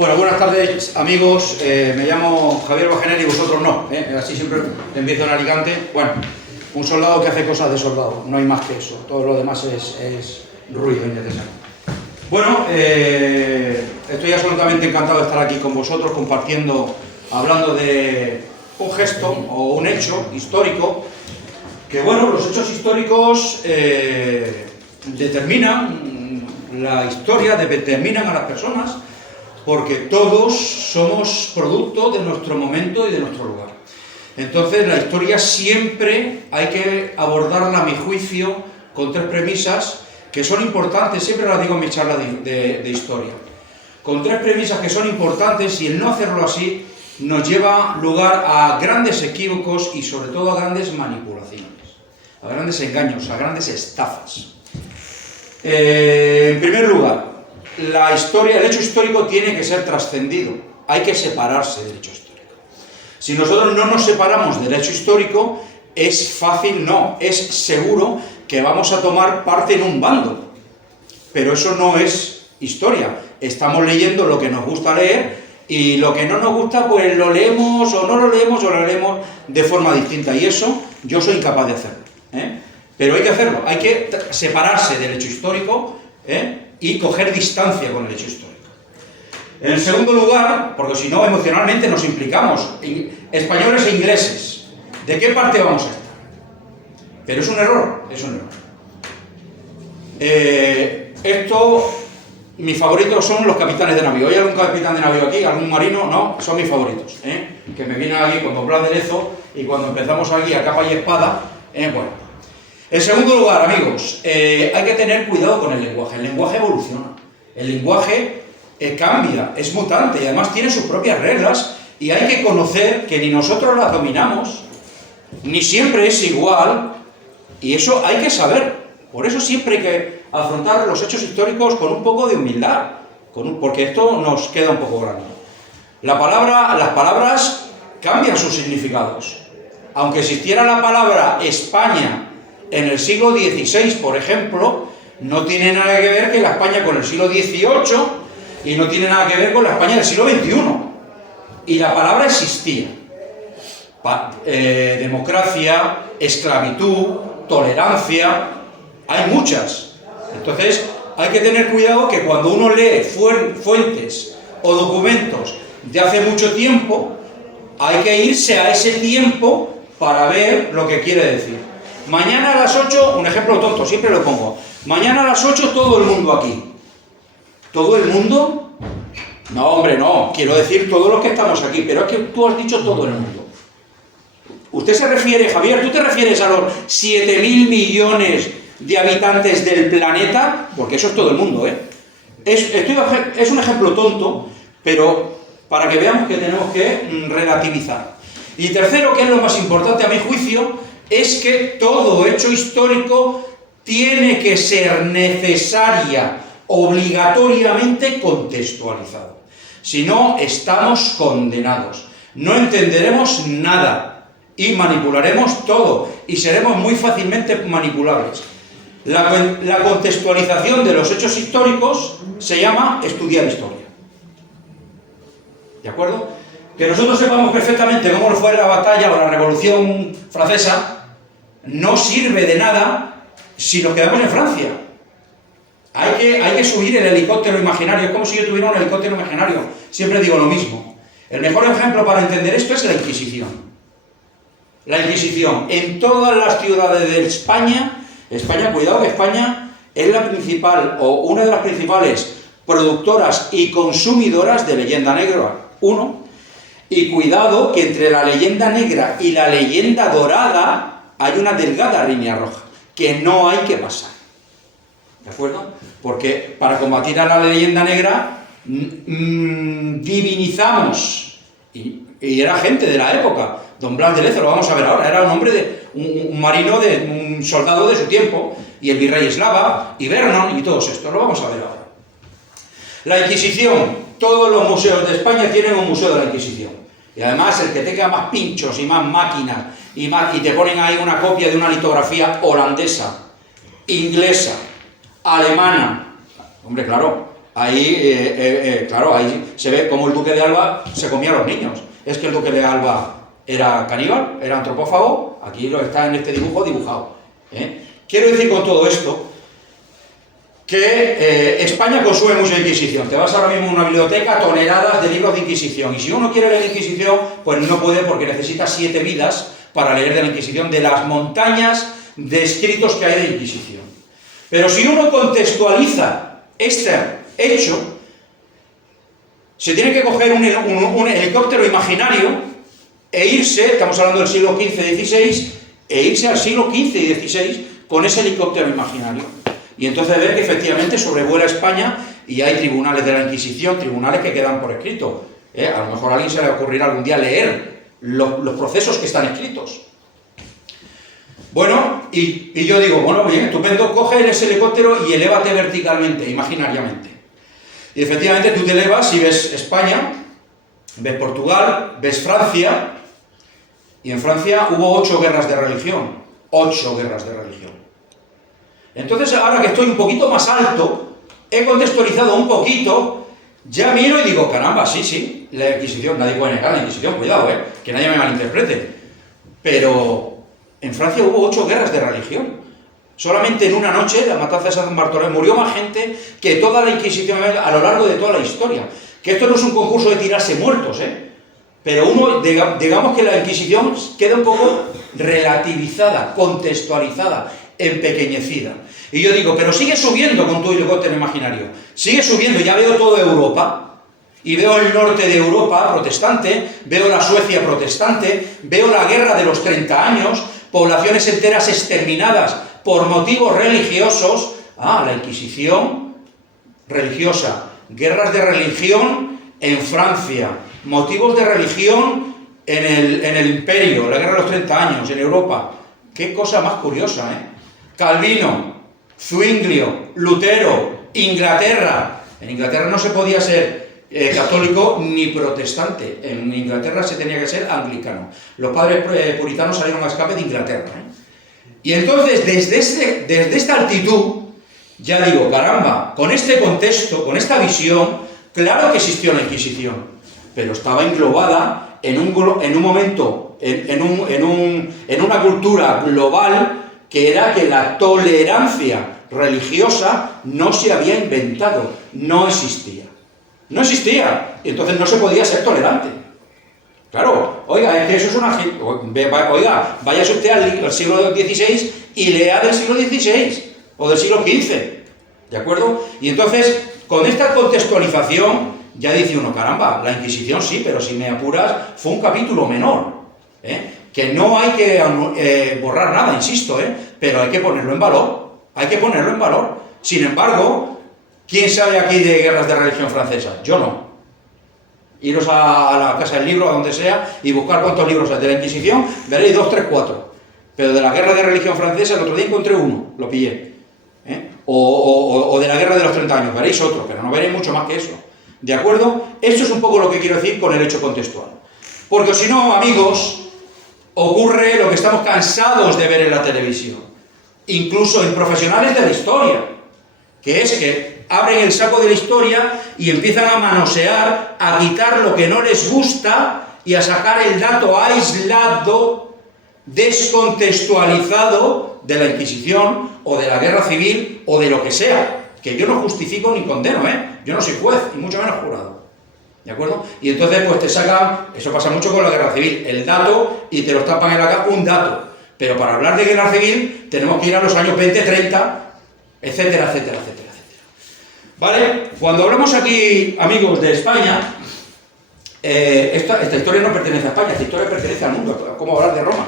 Bueno, buenas tardes amigos, me llamo Javier Bajener y vosotros no, así siempre empiezo en Alicante. Bueno, un soldado que hace cosas de soldado, no hay más que eso, todo lo demás es ruido innecesario. Bueno, estoy absolutamente encantado de estar aquí con vosotros compartiendo, hablando de un gesto o un hecho histórico, que bueno, los hechos históricos determinan la historia, determinan a las personas, porque todos somos producto de nuestro momento y de nuestro lugar. Entonces la historia siempre hay que abordarla, a mi juicio, con tres premisas que son importantes, siempre las digo en mis charlas de historia, con tres premisas que son importantes, y el no hacerlo así nos lleva lugar a grandes equívocos y sobre todo a grandes manipulaciones, a grandes engaños, a grandes estafas. En primer lugar, la historia, el hecho histórico tiene que ser trascendido, hay que separarse del hecho histórico. Si nosotros no nos separamos del hecho histórico, es fácil, no, es seguro que vamos a tomar parte en un bando, pero eso no es historia. Estamos leyendo lo que nos gusta leer y lo que no nos gusta pues lo leemos o no lo leemos o lo leemos de forma distinta, y eso yo soy incapaz de hacerlo, pero hay que hacerlo, hay que separarse del hecho histórico y coger distancia con el hecho histórico. En segundo lugar, porque si no emocionalmente nos implicamos, españoles e ingleses, ¿de qué parte vamos a estar? Pero es un error, es un error. Mis favoritos son los capitanes de navío. ¿Hay algún capitán de navío aquí? ¿Algún marino? No, son mis favoritos, que me vienen aquí cuando Blas de Lezo y cuando empezamos aquí a capa y espada, bueno. En segundo lugar, amigos, hay que tener cuidado con el lenguaje evoluciona, el lenguaje cambia, es mutante y además tiene sus propias reglas, y hay que conocer que ni nosotros las dominamos, ni siempre es igual, y eso hay que saber. Por eso siempre hay que afrontar los hechos históricos con un poco de humildad, porque esto nos queda un poco grande. Las palabras cambian sus significados. Aunque existiera la palabra España en el siglo XVI, por ejemplo, no tiene nada que ver que la España con el siglo XVIII, y no tiene nada que ver con la España del siglo XXI. Y la palabra existía. Democracia, esclavitud, tolerancia, hay muchas. Entonces hay que tener cuidado que cuando uno lee fuentes o documentos de hace mucho tiempo, hay que irse a ese tiempo para ver lo que quiere decir. Mañana a las 8, un ejemplo tonto, siempre lo pongo, mañana a las 8 todo el mundo aquí. ¿Todo el mundo? No, hombre, no, quiero decir todos los que estamos aquí, pero es que tú has dicho todo el mundo. Usted se refiere, Javier, ¿tú te refieres a los 7.000 millones de habitantes del planeta? Porque eso es todo el mundo, es un ejemplo tonto, pero para que veamos que tenemos que relativizar. Y tercero, que es lo más importante a mi juicio, es que todo hecho histórico tiene que ser obligatoriamente contextualizado. Si no, estamos condenados. No entenderemos nada y manipularemos todo y seremos muy fácilmente manipulables. La contextualización de los hechos históricos se llama estudiar historia. ¿De acuerdo? Que nosotros sepamos perfectamente cómo fue la batalla o la Revolución Francesa no sirve de nada si nos quedamos en Francia. Hay que subir el helicóptero imaginario. Es como si yo tuviera un helicóptero imaginario. Siempre digo lo mismo. El mejor ejemplo para entender esto es la Inquisición. La Inquisición. En todas las ciudades de España, cuidado que España es la principal o una de las principales productoras y consumidoras de leyenda negra. Y cuidado que entre la leyenda negra y la leyenda dorada hay una delgada línea roja que no hay que pasar. ¿De acuerdo? Porque para combatir a la leyenda negra divinizamos, y era gente de la época. Don Blas de Lezo, lo vamos a ver ahora, era un hombre un marino, un soldado de su tiempo, y el virrey Eslava, y Vernon, y todos estos, lo vamos a ver ahora. La Inquisición, todos los museos de España tienen un museo de la Inquisición, y además el que tenga más pinchos y más máquinas, y te ponen ahí una copia de una litografía holandesa, inglesa, alemana, hombre, claro, Ahí, claro, ahí se ve cómo el duque de Alba se comía a los niños. Es que el duque de Alba era caníbal, era antropófago, aquí lo está en este dibujo dibujado. Quiero decir con todo esto que España consume mucha Inquisición. Te vas ahora mismo a una biblioteca, toneladas de libros de Inquisición. Y si uno quiere leer Inquisición, pues no puede porque necesita 7 vidas para leer de la Inquisición, de las montañas de escritos que hay de Inquisición. Pero si uno contextualiza este hecho, se tiene que coger un helicóptero imaginario e irse, estamos hablando del siglo XV-XVI, e irse al siglo XV y XVI con ese helicóptero imaginario. Y entonces ver que efectivamente sobrevuela España y hay tribunales de la Inquisición, tribunales que quedan por escrito. A lo mejor a alguien se le ocurrirá algún día leer los procesos que están escritos. Bueno, y yo digo, bueno, bien, estupendo, coge ese helicóptero y elévate verticalmente, imaginariamente. Y efectivamente tú te elevas y ves España, ves Portugal, ves Francia, y en Francia hubo 8 guerras de religión. 8 guerras de religión. Entonces, ahora que estoy un poquito más alto, he contextualizado un poquito, ya miro y digo, caramba, sí, la Inquisición, nadie puede negar la Inquisición, cuidado, que nadie me malinterprete. Pero en Francia hubo 8 guerras de religión. Solamente en una noche, la matanza de San Bartolomé, murió más gente que toda la Inquisición a lo largo de toda la historia. Que esto no es un concurso de tirarse muertos, pero uno, digamos que la Inquisición queda un poco relativizada, contextualizada, empequeñecida. Y yo digo, pero sigue subiendo con tu helicóptero imaginario, sigue subiendo, ya veo toda Europa, y veo el norte de Europa protestante, veo la Suecia protestante, veo la guerra de los 30 años, poblaciones enteras exterminadas por motivos religiosos, la Inquisición religiosa, guerras de religión en Francia, motivos de religión en el Imperio, la guerra de los 30 años, en Europa. Qué cosa más curiosa, Calvino, Zwinglio, Lutero, Inglaterra. En Inglaterra no se podía ser católico ni protestante. En Inglaterra se tenía que ser anglicano. Los padres puritanos salieron a escape de Inglaterra. Y entonces, desde esta altitud, ya digo, caramba, con este contexto, con esta visión, claro que existió la Inquisición, pero estaba englobada en un momento, en una cultura global, que era que la tolerancia religiosa no se había inventado, no existía. No existía, y entonces no se podía ser tolerante. Claro, oiga, es que eso es una... Oiga, váyase usted al siglo XVI y lea del siglo XVI, o del siglo XV, ¿de acuerdo? Y entonces, con esta contextualización, ya dice uno, caramba, la Inquisición sí, pero si me apuras, fue un capítulo menor, que no hay que borrar nada, insisto, pero hay que ponerlo en valor, Sin embargo, ¿quién sabe aquí de guerras de religión francesa? Yo no. Iros a la Casa del Libro, a donde sea, y buscar cuántos libros hay de la Inquisición, veréis 2, 3, 4. Pero de la guerra de religión francesa, el otro día encontré uno, lo pillé. O de la guerra de los 30 años, veréis otro, pero no veréis mucho más que eso. ¿De acuerdo? Esto es un poco lo que quiero decir con el hecho contextual. Porque si no, amigos, ocurre lo que estamos cansados de ver en la televisión, incluso en profesionales de la historia, que es que abren el saco de la historia y empiezan a manosear, a quitar lo que no les gusta y a sacar el dato aislado, descontextualizado de la Inquisición o de la Guerra Civil o de lo que sea, que yo no justifico ni condeno, yo no soy juez y mucho menos jurado, ¿de acuerdo? Y entonces pues te sacan, eso pasa mucho con la Guerra Civil, el dato y te lo tapan en la cara, un dato, pero para hablar de Guerra Civil tenemos que ir a los años 20, 30, etcétera, etcétera, etcétera. ¿Vale? Cuando hablamos aquí, amigos, de España, esta historia no pertenece a España, esta historia pertenece al mundo. ¿Cómo hablar de Roma?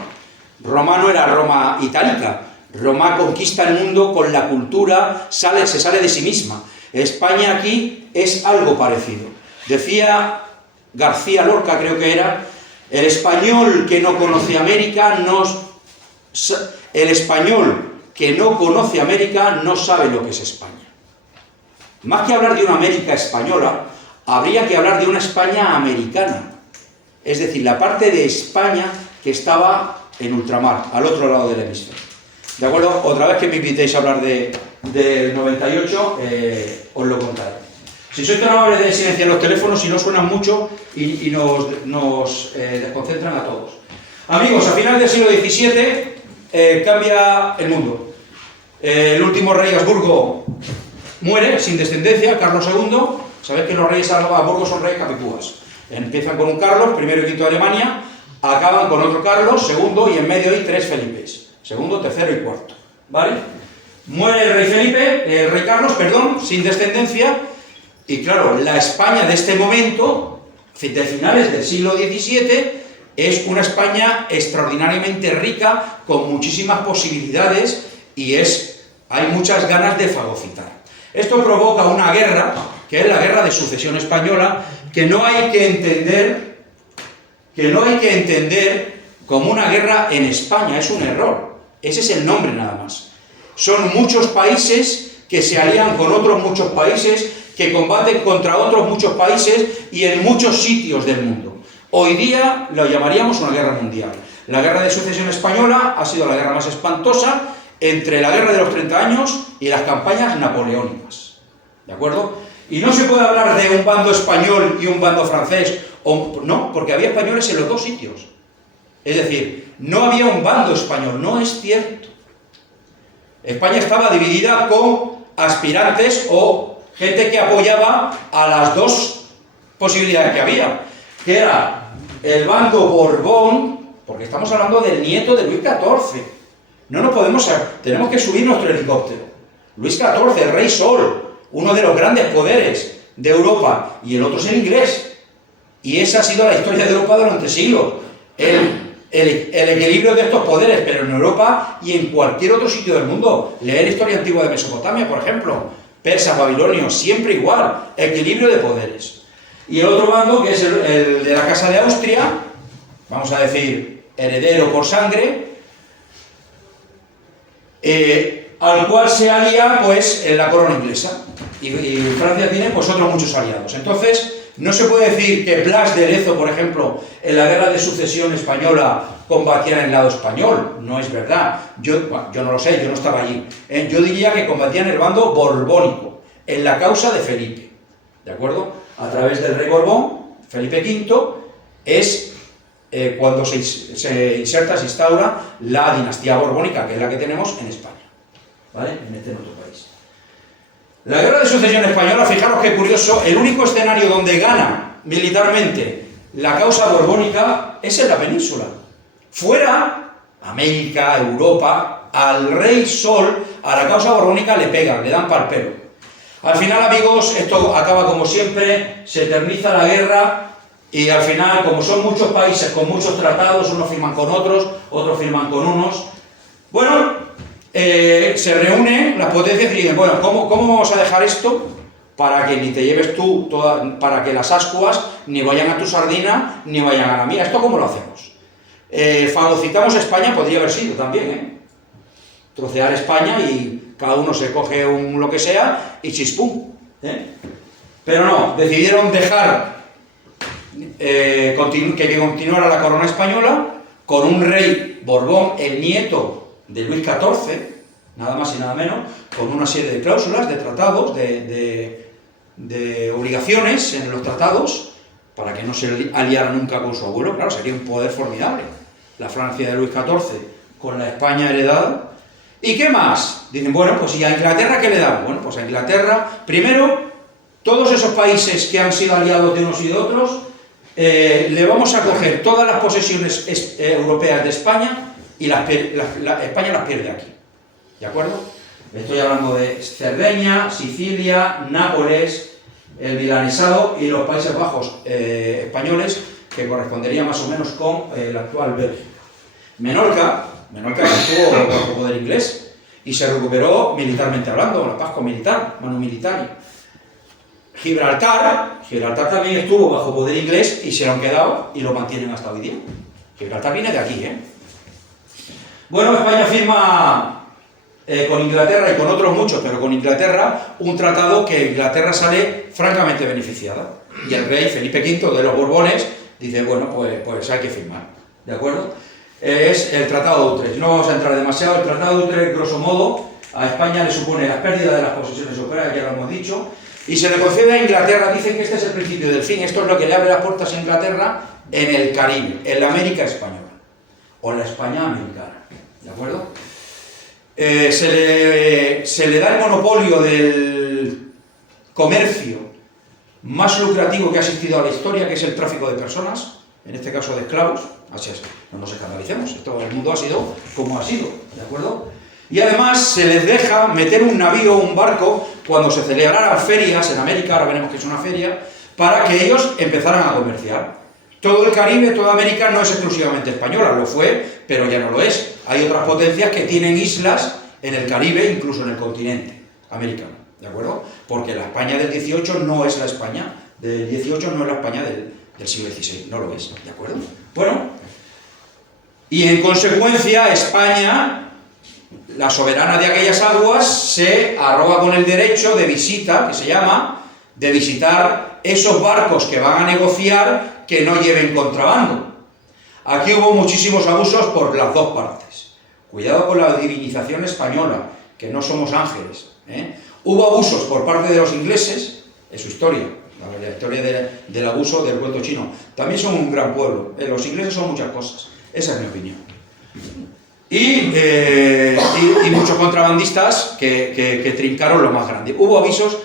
Roma no era Roma itálica. Roma conquista el mundo con la cultura, se sale de sí misma. España aquí es algo parecido. Decía García Lorca, creo que era, el español que no conoce América no sabe lo que es España. Más que hablar de una América española, habría que hablar de una España americana. Es decir, la parte de España que estaba en ultramar, al otro lado del hemisferio. ¿De acuerdo? Otra vez que me invitéis a hablar del 98, os lo contaré. Si sois tan amables de silenciar los teléfonos, si no suenan mucho y nos desconcentran a todos. Amigos, a final del siglo XVII cambia el mundo. El último rey Habsburgo muere sin descendencia, Carlos II. Sabéis que los reyes Habsburgo son reyes capicúas. Empiezan con un Carlos, primero y quinto de Alemania, acaban con otro Carlos, segundo, y en medio hay tres Felipes. Segundo, tercero y cuarto. ¿Vale? Muere el rey Felipe, el rey Carlos, perdón, sin descendencia. Y claro, la España de este momento, de finales del siglo XVII, es una España extraordinariamente rica, con muchísimas posibilidades, y hay muchas ganas de fagocitar. Esto provoca una guerra, que es la Guerra de Sucesión Española, que no hay que entender como una guerra en España, es un error. Ese es el nombre nada más. Son muchos países que se alían con otros muchos países, que combaten contra otros muchos países y en muchos sitios del mundo. Hoy día lo llamaríamos una guerra mundial. La Guerra de Sucesión Española ha sido la guerra más espantosa entre la Guerra de los 30 años y las campañas napoleónicas. ¿De acuerdo? Y no se puede hablar de un bando español y un bando francés, no, porque había españoles en los dos sitios. Es decir, no había un bando español, no es cierto. España estaba dividida con aspirantes o gente que apoyaba a las dos posibilidades que había, que era el bando Borbón, porque estamos hablando del nieto de Luis XIV. No nos podemos, tenemos que subir nuestro helicóptero. Luis XIV, el rey Sol, uno de los grandes poderes de Europa, y el otro es el inglés. Y esa ha sido la historia de Europa durante siglos. El equilibrio de estos poderes, pero en Europa y en cualquier otro sitio del mundo. Leer historia antigua de Mesopotamia, por ejemplo, persas, babilonios, siempre igual, equilibrio de poderes. Y el otro bando, que es el de la Casa de Austria, vamos a decir, heredero por sangre, al cual se alía, pues, la corona inglesa. Y Francia tiene, pues, otros muchos aliados. Entonces, no se puede decir que Blas de Lezo, por ejemplo, en la Guerra de Sucesión Española combatía en el lado español. No es verdad. Yo no lo sé, yo no estaba allí. Yo diría que combatía en el bando borbónico, en la causa de Felipe. ¿De acuerdo? A través del rey Borbón, Felipe V, es cuando se inserta, se instaura la dinastía borbónica, que es la que tenemos en España. ¿Vale? En este otro país. La Guerra de Sucesión Española, fijaros qué curioso, el único escenario donde gana militarmente la causa borbónica es en la península. Fuera, América, Europa, al rey Sol, a la causa borbónica le pegan, le dan pal pelo. Al final, amigos, esto acaba como siempre, se eterniza la guerra y al final, como son muchos países con muchos tratados, unos firman con otros firman con unos, bueno, se reúnen las potencias y dicen, bueno, ¿cómo vamos a dejar esto para que ni te lleves tú, para que las ascuas ni vayan a tu sardina, ni vayan a la mía? ¿Esto cómo lo hacemos? Fagocitamos España, podría haber sido también, trocear España y cada uno se coge lo que sea y chispum. Pero no, decidieron dejar que continuara la corona española con un rey Borbón, el nieto de Luis XIV, nada más y nada menos, con una serie de cláusulas, de tratados, de obligaciones en los tratados, para que no se aliara nunca con su abuelo. Claro, sería un poder formidable, la Francia de Luis XIV con la España heredada. ¿Y qué más? Dicen, bueno, pues ¿y a Inglaterra qué le damos? Bueno, pues a Inglaterra, primero, todos esos países que han sido aliados de unos y de otros, le vamos a coger todas las posesiones europeas de España y España las pierde aquí. ¿De acuerdo? Estoy hablando de Cerdeña, Sicilia, Nápoles, el Milanesado y los Países Bajos españoles, que correspondería más o menos con la actual Bélgica. Menorca estuvo bajo poder inglés y se recuperó militarmente hablando, la Pascua militar, manu militari. Gibraltar también estuvo bajo poder inglés y se lo han quedado y lo mantienen hasta hoy día. Gibraltar viene de aquí, Bueno, España firma con Inglaterra y con otros muchos, pero con Inglaterra, un tratado que Inglaterra sale francamente beneficiada. Y el rey Felipe V de los Borbones dice, bueno, pues hay que firmar, ¿de acuerdo? Es el Tratado de Utrecht. No vamos a entrar demasiado. El Tratado de Utrecht, grosso modo, a España le supone la pérdida de las posesiones europeas, ya lo hemos dicho, Y se le concede a Inglaterra, dicen que este es el principio del fin, esto es lo que le abre las puertas a Inglaterra en el Caribe, en la América española, o la España americana, ¿de acuerdo? Se le da el monopolio del comercio más lucrativo que ha existido a la historia, que es el tráfico de personas, en este caso de esclavos. Así es, no nos escandalicemos, todo el mundo ha sido como ha sido, ¿de acuerdo? Y además se les deja meter un navío, un barco, cuando se celebraran ferias en América, ahora veremos que es una feria, para que ellos empezaran a comerciar. Todo el Caribe, toda América no es exclusivamente española, lo fue, pero ya no lo es. Hay otras potencias que tienen islas en el Caribe, incluso en el continente americano, ¿de acuerdo? Porque la España del 18 no es la España del 18, no es la España del siglo XVI, no lo es, ¿de acuerdo? Bueno, y en consecuencia España, la soberana de aquellas aguas, se arroga con el derecho de visita, que se llama, de visitar esos barcos que van a negociar que no lleven contrabando. Aquí hubo muchísimos abusos por las dos partes. Cuidado con la divinización española, que no somos ángeles, ¿eh? Hubo abusos por parte de los ingleses, es su historia, la historia del abuso del cuento chino. También son un gran pueblo, los ingleses son muchas cosas, esa es mi opinión. Y muchos contrabandistas que trincaron lo más grande. Hubo abusos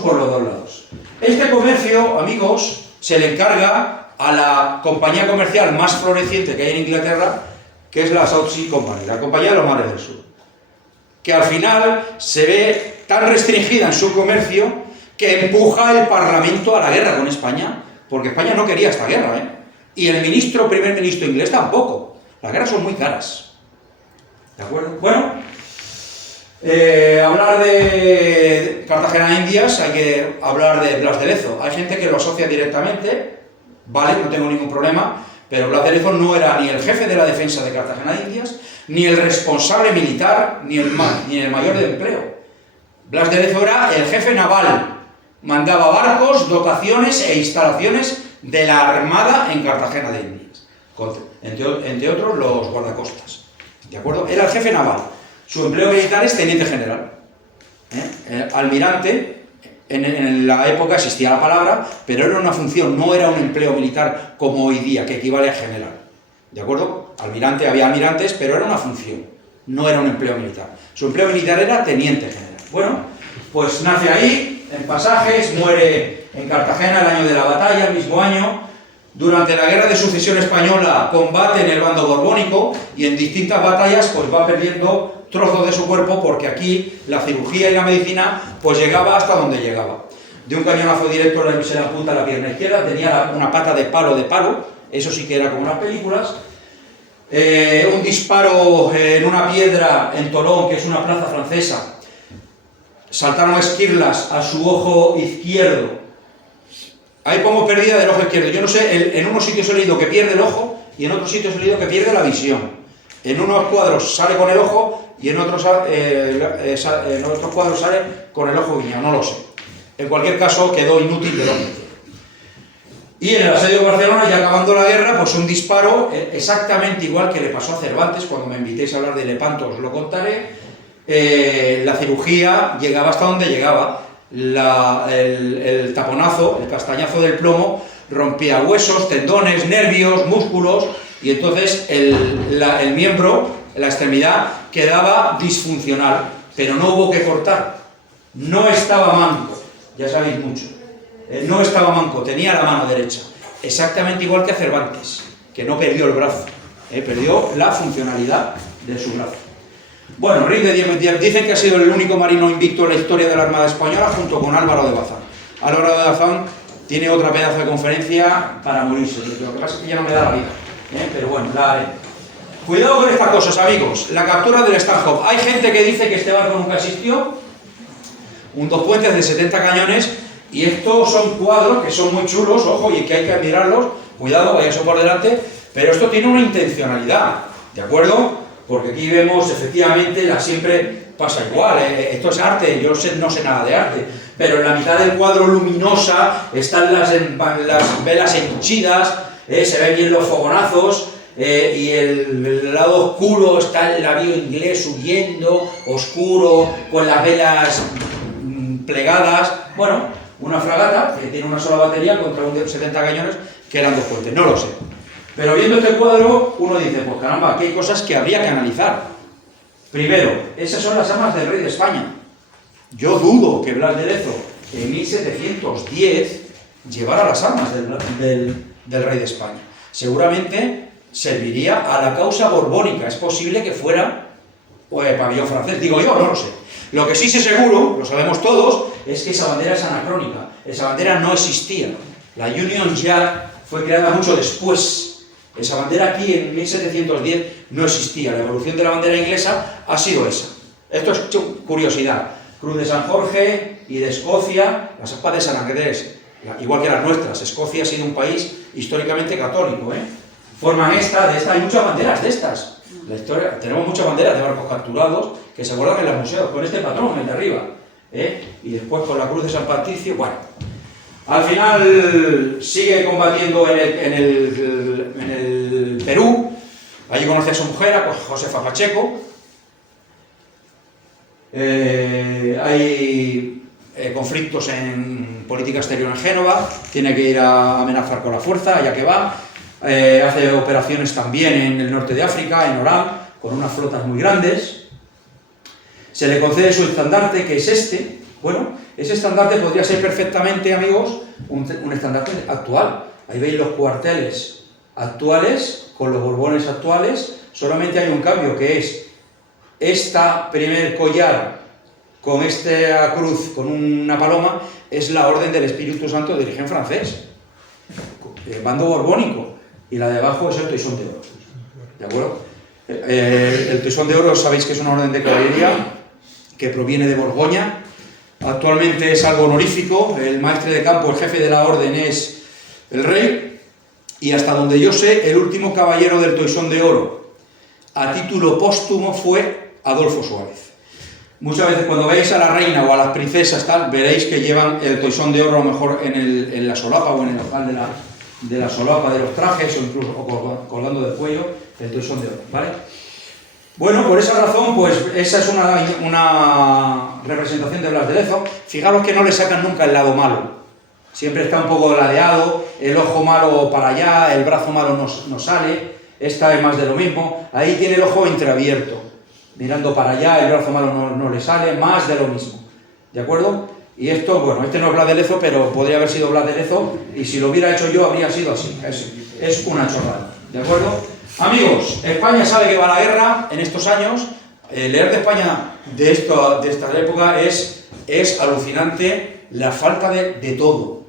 por los dos lados. Este comercio, amigos, se le encarga a la compañía comercial más floreciente que hay en Inglaterra, que es la South Sea Company, la compañía de los mares del sur, que al final se ve tan restringida en su comercio que empuja el Parlamento a la guerra con España, porque España no quería esta guerra, ¿eh? Y el primer ministro inglés tampoco. Las guerras son muy caras, ¿de acuerdo? Bueno, hablar de Cartagena de Indias, hay que hablar de Blas de Lezo. Hay gente que lo asocia directamente, vale, no tengo ningún problema, pero Blas de Lezo no era ni el jefe de la defensa de Cartagena de Indias, ni el responsable militar, ni el mayor de empleo. Blas de Lezo era el jefe naval, mandaba barcos, dotaciones e instalaciones de la Armada en Cartagena de Indias, entre otros los guardacostas, ¿de acuerdo? Era el jefe naval. Su empleo militar es teniente general, almirante. En la época existía la palabra, pero era una función, no era un empleo militar como hoy día, que equivale a general, ¿de acuerdo? Almirante, había almirantes, pero era una función, no era un empleo militar. Su empleo militar era teniente general. Bueno, pues nace ahí, en Pasajes, muere en Cartagena el año de la batalla, el mismo año. Durante la Guerra de Sucesión Española combate en el bando borbónico y en distintas batallas pues va perdiendo trozos de su cuerpo, porque aquí la cirugía y la medicina pues llegaba hasta donde llegaba. De un cañonazo directo se le amputa la pierna izquierda, tenía una pata de palo, eso sí que era como las películas. Un disparo en una piedra en Tolón, que es una plaza francesa, saltaron esquirlas a su ojo izquierdo. Ahí pongo pérdida del ojo izquierdo. Yo no sé, en unos sitios he leído que pierde el ojo y en otros sitios he leído que pierde la visión. En unos cuadros sale con el ojo y en otros cuadros sale con el ojo guiñado, no lo sé. En cualquier caso, quedó inútil del ojo. Y en el asedio de Barcelona, ya acabando la guerra, pues un disparo, exactamente igual que le pasó a Cervantes, cuando me invitéis a hablar de Lepanto os lo contaré. La cirugía llegaba hasta donde llegaba. El taponazo, el castañazo del plomo, rompía huesos, tendones, nervios, músculos, y entonces el miembro, la extremidad, quedaba disfuncional, pero no hubo que cortar. No estaba manco, ya sabéis mucho. No estaba manco, tenía la mano derecha, exactamente igual que a Cervantes, que no perdió el brazo, perdió la funcionalidad de su brazo. Bueno, Ruiz de Díaz dicen que ha sido el único marino invicto en la historia de la Armada Española, junto con Álvaro de Bazán. Álvaro de Bazán tiene otra pedazo de conferencia para morirse, lo que pasa es que ya no me da la vida, pero bueno, la haré. Cuidado con estas cosas, amigos. La captura del Stanhope. Hay gente que dice que este barco nunca existió, dos puentes de 70 cañones, y estos son cuadros que son muy chulos, ojo, y que hay que admirarlos, cuidado, vaya eso por delante, pero esto tiene una intencionalidad, ¿de acuerdo? Porque aquí vemos, efectivamente, siempre pasa igual, esto es arte, yo no sé nada de arte, pero en la mitad del cuadro luminosa están las velas henchidas, se ven bien los fogonazos, y el lado oscuro está el navío inglés huyendo, oscuro, con las velas plegadas, bueno, una fragata que tiene una sola batería contra un de 70 cañones que eran 2 puentes, no lo sé. Pero viendo este cuadro, uno dice, pues caramba, aquí hay cosas que habría que analizar. Primero, esas son las armas del rey de España. Yo dudo que Blas de Lezo en 1710 llevara las armas del rey de España. Seguramente serviría a la causa borbónica. Es posible que fuera pabellón francés, digo yo, no lo sé. Lo que sí sé seguro, lo sabemos todos, es que esa bandera es anacrónica. Esa bandera no existía. La Union Jack fue creada mucho después. Esa bandera aquí en 1710 no existía. La evolución de la bandera inglesa ha sido esa. Esto es curiosidad. Cruz de San Jorge y de Escocia, las aspas de San Andrés, igual que las nuestras. Escocia ha sido un país históricamente católico, Forman de esta, hay muchas banderas de estas. La historia, tenemos muchas banderas de barcos capturados que se guardan en los museos, con este patrón, el de arriba, y después con la cruz de San Patricio. Bueno, al final sigue combatiendo en el Perú. Allí conoce a su mujer, a Josefa Pacheco. Hay conflictos en política exterior en Génova, tiene que ir a amenazar con la fuerza, ya que va. Hace operaciones también en el norte de África, en Oram, con unas flotas muy grandes. Se le concede su estandarte, que es este. Bueno, ese estandarte podría ser perfectamente, amigos, un estandarte actual. Ahí veis los cuarteles actuales, con los borbones actuales. Solamente hay un cambio, que es esta primer collar con esta cruz, con una paloma, es la Orden del Espíritu Santo de origen francés, bando borbónico, y la de abajo es el Toisón de Oro, ¿de acuerdo? El Toisón de Oro, sabéis que es una orden de caballería que proviene de Borgoña. Actualmente es algo honorífico, el maestre de campo, el jefe de la orden es el rey, y hasta donde yo sé, el último caballero del Toisón de Oro a título póstumo fue Adolfo Suárez. Muchas veces cuando veis a la reina o a las princesas tal, veréis que llevan el Toisón de Oro a lo mejor en la solapa o en el ojal de la solapa de los trajes, o incluso colgando del cuello el Toisón de Oro, ¿vale? Bueno, por esa razón, pues esa es una representación de Blas de Lezo. Fijaros que no le sacan nunca el lado malo. Siempre está un poco ladeado, el ojo malo para allá, el brazo malo no sale. Esta es más de lo mismo. Ahí tiene el ojo entreabierto, mirando para allá, el brazo malo no le sale, más de lo mismo. ¿De acuerdo? Y esto, bueno, este no es Blas de Lezo, pero podría haber sido Blas de Lezo, y si lo hubiera hecho yo habría sido así. Es una chorrada. ¿De acuerdo? Amigos, España sabe que va a la guerra en estos años. Leer de España de esta época es alucinante la falta de todo.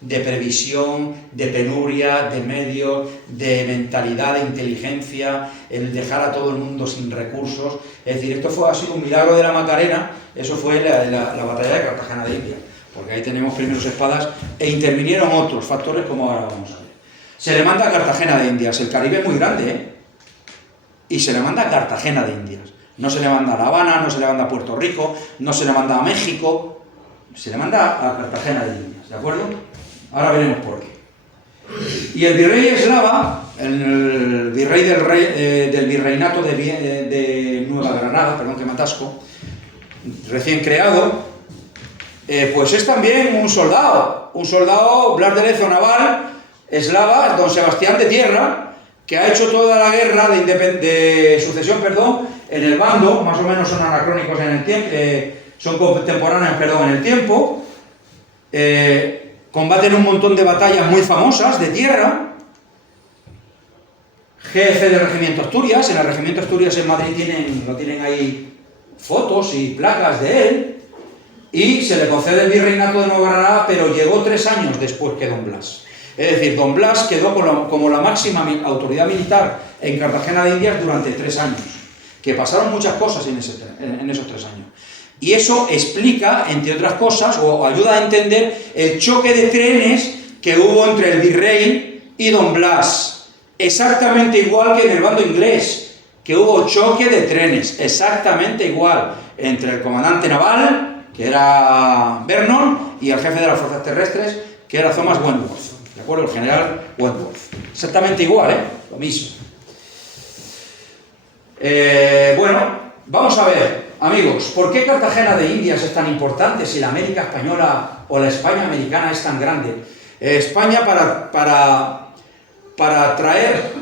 De previsión, de penuria, de medios, de mentalidad, de inteligencia, el dejar a todo el mundo sin recursos. Es decir, esto ha sido un milagro de la Macarena. Eso fue la batalla de Cartagena de India, porque ahí tenemos primeros espadas, e intervinieron otros factores como ahora vamos a ver. Se le manda a Cartagena de Indias, el Caribe es muy grande, y se le manda a Cartagena de Indias. No se le manda a La Habana, no se le manda a Puerto Rico, no se le manda a México, se le manda a Cartagena de Indias, ¿de acuerdo? Ahora veremos por qué. Y el virrey Eslava, el virrey del virreinato de Nueva Granada, perdón que me atasco, recién creado, pues es también un soldado, Blas de Lezo naval, Eslava, don Sebastián de Tierra, que ha hecho toda la guerra de sucesión, en el bando, más o menos son anacrónicos en el tiempo, son contemporáneos, en el tiempo. Combaten un montón de batallas muy famosas de tierra. Jefe del Regimiento Asturias, en el Regimiento Asturias en Madrid lo tienen ahí fotos y placas de él, y se le concede el virreinato de Nueva Granada, pero llegó 3 años después que don Blas. Es decir, don Blas quedó como la máxima autoridad militar en Cartagena de Indias durante 3 años, que pasaron muchas cosas en esos 3 años. Y eso explica, entre otras cosas, o ayuda a entender el choque de trenes que hubo entre el virrey y don Blas. Exactamente igual que en el bando inglés, que hubo choque de trenes, exactamente igual, entre el comandante naval, que era Vernon, y el jefe de las fuerzas terrestres, que era Thomas Wentworth. ¿De acuerdo? El general Wentworth. Exactamente igual, Lo mismo. Bueno, vamos a ver. Amigos, ¿por qué Cartagena de Indias es tan importante si la América española o la España americana es tan grande? España para traer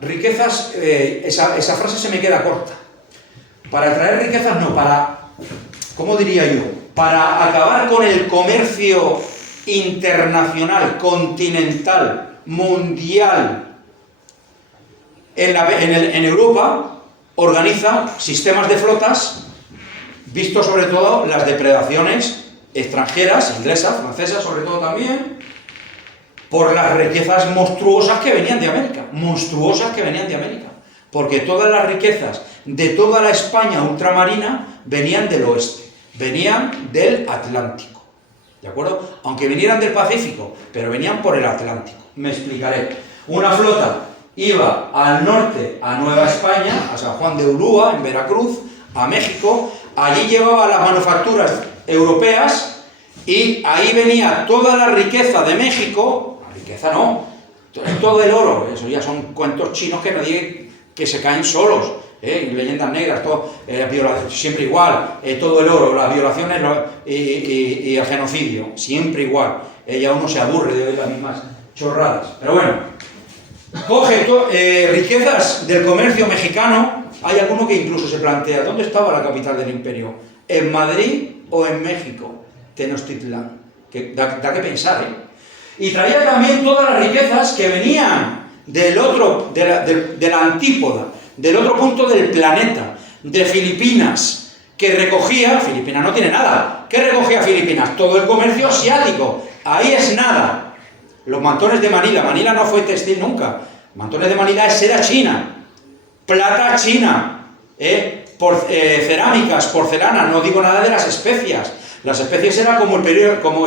riquezas, esa frase se me queda corta. Para traer riquezas no, ¿cómo diría yo? Para acabar con el comercio internacional, continental, mundial, en Europa organiza sistemas de flotas, visto sobre todo las depredaciones extranjeras, inglesas, francesas sobre todo también, por las riquezas monstruosas que venían de América, porque todas las riquezas de toda la España ultramarina venían del oeste, venían del Atlántico, ¿de acuerdo? Aunque vinieran del Pacífico, pero venían por el Atlántico. Me explicaré. Una flota iba al norte, a Nueva España, a San Juan de Ulúa, en Veracruz, a México, allí llevaba las manufacturas europeas y ahí venía toda la riqueza de México, la riqueza no, todo el oro, eso ya son cuentos chinos que se caen solos, leyendas negras, todo, siempre igual, todo el oro, las violaciones y el genocidio, siempre igual, ya uno se aburre de ver las mismas chorradas, pero bueno. Coge riquezas del comercio mexicano. Hay alguno que incluso se plantea, ¿dónde estaba la capital del imperio? ¿En Madrid o en México? Tenochtitlán. Que da que pensar, ¿eh? Y traía también todas las riquezas que venían de la antípoda, del otro punto del planeta, de Filipinas, que recogía, Filipinas no tiene nada, ¿qué recogía Filipinas? Todo el comercio asiático, ahí es nada. Los mantones de Manila no fue textil nunca, mantones de Manila es seda china, plata china, cerámicas, porcelana, no digo nada de las especias. Las especias eran como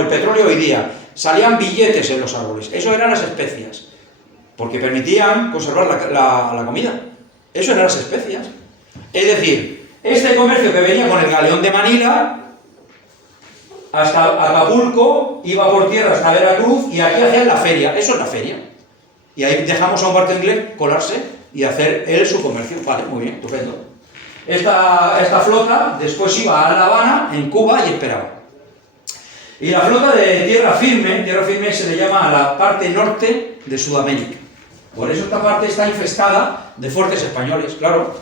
el petróleo hoy día, salían billetes en los árboles, eso eran las especias, porque permitían conservar la comida, eso eran las especias. Es decir, este comercio que venía con el galeón de Manila hasta Acapulco, iba por tierra hasta Veracruz y aquí hacían la feria, eso es la feria. Y ahí dejamos a un barco inglés colarse y hacer él su comercio. Vale, muy bien, estupendo. Esta flota después iba a La Habana, en Cuba, y esperaba. Y la flota de tierra firme se le llama a la parte norte de Sudamérica. Por eso esta parte está infestada de fuertes españoles, claro,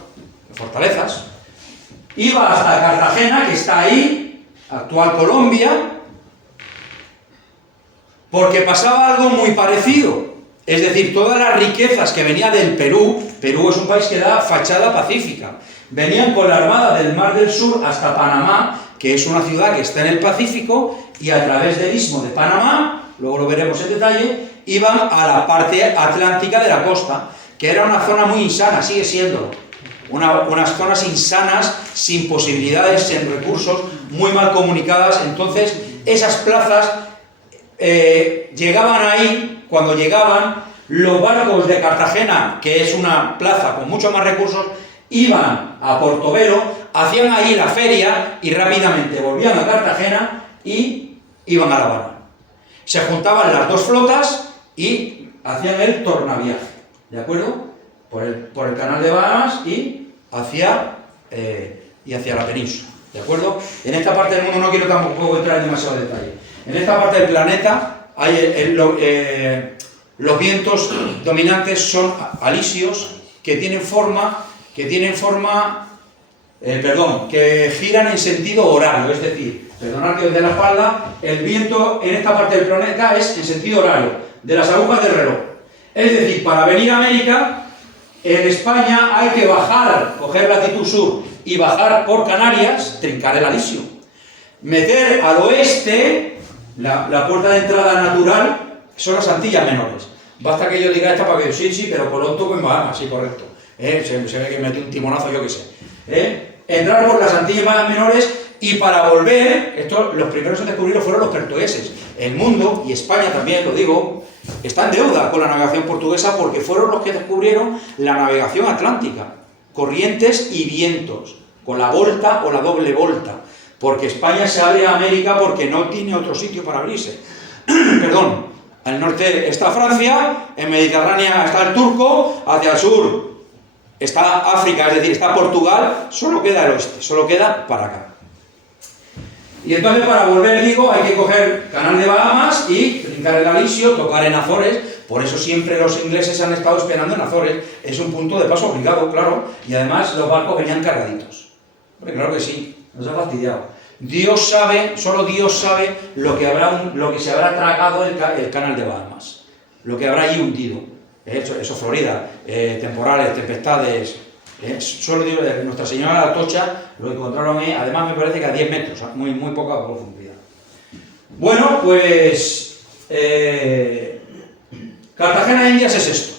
de fortalezas. Iba hasta Cartagena, que está ahí, actual Colombia, porque pasaba algo muy parecido. Es decir, todas las riquezas que venían del Perú es un país que da fachada pacífica, venían con la armada del Mar del Sur hasta Panamá, que es una ciudad que está en el Pacífico, y a través del istmo de Panamá, luego lo veremos en detalle, iban a la parte atlántica de la costa, que era una zona muy insana, sigue siendo unas zonas insanas, sin posibilidades, sin recursos, muy mal comunicadas. Entonces esas plazas llegaban ahí, cuando llegaban los barcos de Cartagena, que es una plaza con muchos más recursos, iban a Portobelo, hacían ahí la feria y rápidamente volvían a Cartagena y iban a La Habana. Se juntaban las dos flotas y hacían el tornaviaje, ¿de acuerdo? Por el canal de Bahamas y hacia la península, ¿de acuerdo? En esta parte del mundo no quiero tampoco entrar en demasiado detalle. En esta parte del planeta hay los vientos dominantes son alisios que giran en sentido horario, es decir, perdonad que os dé la espalda, el viento en esta parte del planeta es en sentido horario, de las agujas del reloj. Es decir, para venir a América, en España hay que bajar, coger latitud sur y bajar por Canarias, trincar el alisio. Meter al oeste, la puerta de entrada natural, son las Antillas Menores. Basta que yo diga esta para que sí, pero por un toco en Bahamas, sí, correcto. Se ve que metí un timonazo, yo qué sé. Entrar por las Antillas Menores y para volver, los primeros en descubrirlo fueron los portugueses. El mundo, y España también, lo digo, está en deuda con la navegación portuguesa porque fueron los que descubrieron la navegación atlántica, corrientes y vientos, con la volta o la doble volta, porque España se abre a América porque no tiene otro sitio para abrirse. Perdón, al norte está Francia, en Mediterránea está el turco, hacia el sur está África, es decir, está Portugal, solo queda el oeste, solo queda para acá. Y entonces para volver, digo, hay que coger Canal de Bahamas y brincar el Alisio, tocar en Azores. Por eso siempre los ingleses han estado esperando en Azores. Es un punto de paso obligado, claro. Y además los barcos venían cargaditos. Hombre, claro que sí, nos ha fastidiado. Dios sabe, solo Dios sabe lo que se habrá tragado el Canal de Bahamas. Lo que habrá ahí hundido. Eso Florida, temporales, tempestades. Solo digo, Nuestra Señora de la Atocha lo encontraron, además me parece que a 10 metros, muy poca profundidad. Bueno, pues Cartagena de Indias es esto.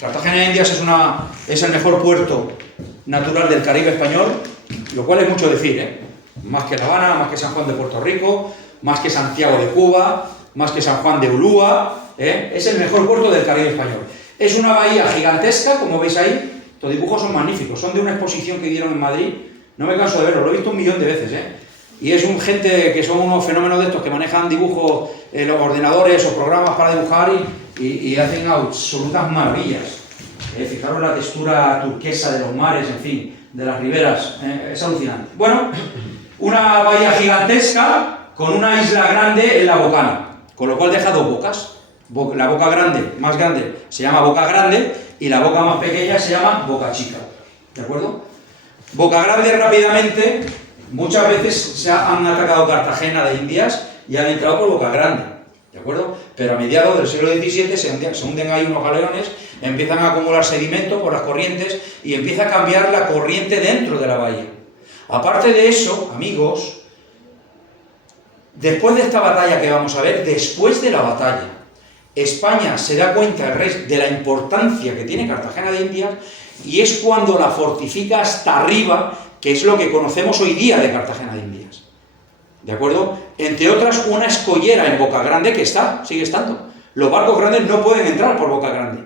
Cartagena de Indias es el mejor puerto natural del Caribe español, lo cual es mucho decir, más que La Habana, más que San Juan de Puerto Rico, más que Santiago de Cuba, más que San Juan de Ulúa, es el mejor puerto del Caribe español. Es una bahía gigantesca, como veis ahí. Los dibujos son magníficos, son de una exposición que dieron en Madrid, no me canso de verlo, lo he visto 1.000.000 de veces, y es gente que son unos fenómenos de estos que manejan dibujos, los ordenadores o programas para dibujar y hacen absolutas maravillas. Fijaros la textura turquesa de los mares, en fin, de las riberas, es alucinante. Bueno, una bahía gigantesca con una isla grande en la bocana, con lo cual deja dos bocas. La boca grande, más grande, se llama Boca Grande, y la boca más pequeña se llama Boca Chica, ¿de acuerdo? Boca Grande, rápidamente, muchas veces se han atacado Cartagena de Indias y han entrado por Boca Grande, ¿de acuerdo? Pero a mediados del siglo XVII se hunden ahí unos galeones, empiezan a acumular sedimento por las corrientes y empieza a cambiar la corriente dentro de la bahía. Aparte de eso, amigos, después de esta batalla que vamos a ver, después de la batalla, España se da cuenta de la importancia que tiene Cartagena de Indias y es cuando la fortifica hasta arriba, que es lo que conocemos hoy día de Cartagena de Indias. ¿De acuerdo? Entre otras, una escollera en Boca Grande que sigue estando. Los barcos grandes no pueden entrar por Boca Grande.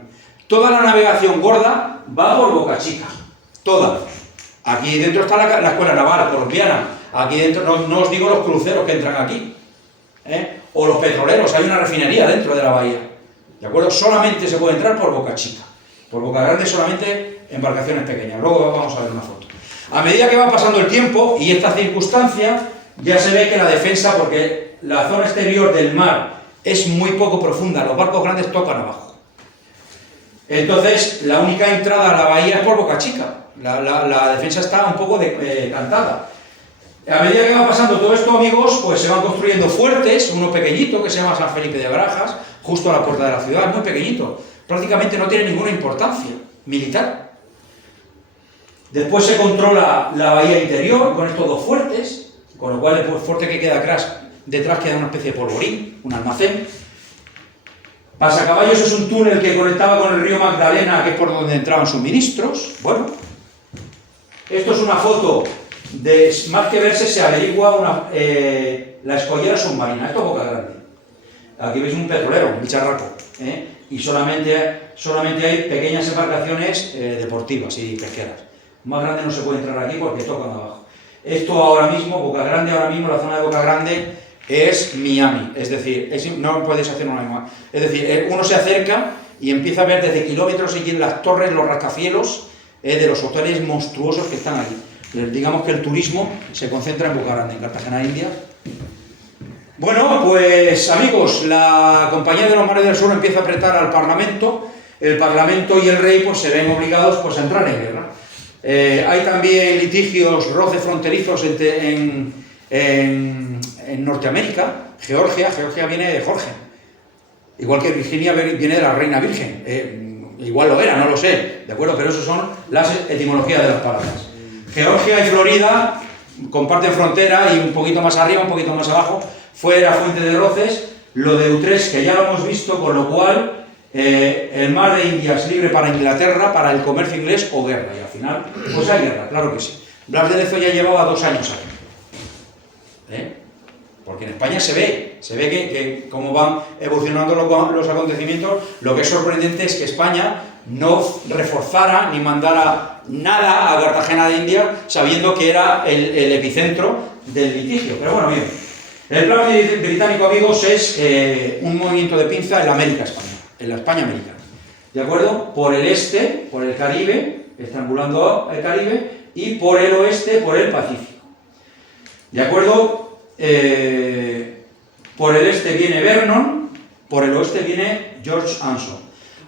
Toda la navegación gorda va por Boca Chica. Toda. Aquí dentro está la Escuela Naval Colombiana. Aquí dentro, no os digo los cruceros que entran aquí. O los petroleros, hay una refinería dentro de la bahía, ¿de acuerdo? Solamente se puede entrar por Boca Chica, por Boca Grande solamente embarcaciones pequeñas. Luego vamos a ver una foto. A medida que va pasando el tiempo y esta circunstancia, ya se ve que la defensa, porque la zona exterior del mar es muy poco profunda, los barcos grandes tocan abajo. Entonces, la única entrada a la bahía es por Boca Chica, la defensa está un poco cantada. A medida que va pasando todo esto, amigos, pues se van construyendo fuertes, uno pequeñito que se llama San Felipe de Barajas, justo a la puerta de la ciudad, muy pequeñito, prácticamente no tiene ninguna importancia militar. Después se controla la bahía interior con estos dos fuertes, con lo cual el fuerte que queda detrás queda una especie de polvorín, un almacén. Pasacaballos es un túnel que conectaba con el río Magdalena, que es por donde entraban suministros. Bueno, esto es una foto. Más que verse, se averigua la escollera submarina. Esto es Boca Grande. Aquí veis un petrolero, un bicharraco, y solamente hay pequeñas embarcaciones deportivas y pesqueras. Más grande no se puede entrar aquí porque tocan abajo. Esto ahora mismo, Boca Grande, la zona de Boca Grande es Miami, es decir, no puedes hacer una misma. Es decir, uno se acerca y empieza a ver desde kilómetros y en las torres, los rascacielos de los hoteles monstruosos que están allí. Digamos que el turismo se concentra en Boca Grande, en Cartagena de Indias. Bueno, pues amigos, la Compañía de los Mares del Sur empieza a apretar al Parlamento. El Parlamento y el rey pues se ven obligados pues, a entrar en guerra. Hay también litigios, roces fronterizos en Norteamérica. Georgia viene de Jorge, igual que Virginia viene de la Reina Virgen. Igual lo era, no lo sé, ¿de acuerdo? Pero eso son las etimologías de las palabras. Georgia y Florida comparten frontera y un poquito más arriba, un poquito más abajo, fue la fuente de roces, lo de Utrecht, que ya lo hemos visto, con lo cual el mar de Indias libre para Inglaterra, para el comercio inglés o guerra, y al final, pues hay guerra, claro que sí. Blas de Lezo ya llevaba 2 años aquí. Porque en España se ve que cómo van evolucionando los acontecimientos. Lo que es sorprendente es que España no reforzara ni mandara nada a Cartagena de Indias sabiendo que era el epicentro del litigio. Pero bueno, bien. El plan británico, amigos, es un movimiento de pinza en la América española, en la España americana. ¿De acuerdo? Por el este, por el Caribe, estrangulando el Caribe, y por el oeste, por el Pacífico. ¿De acuerdo? Por el este viene Vernon, por el oeste viene George Anson.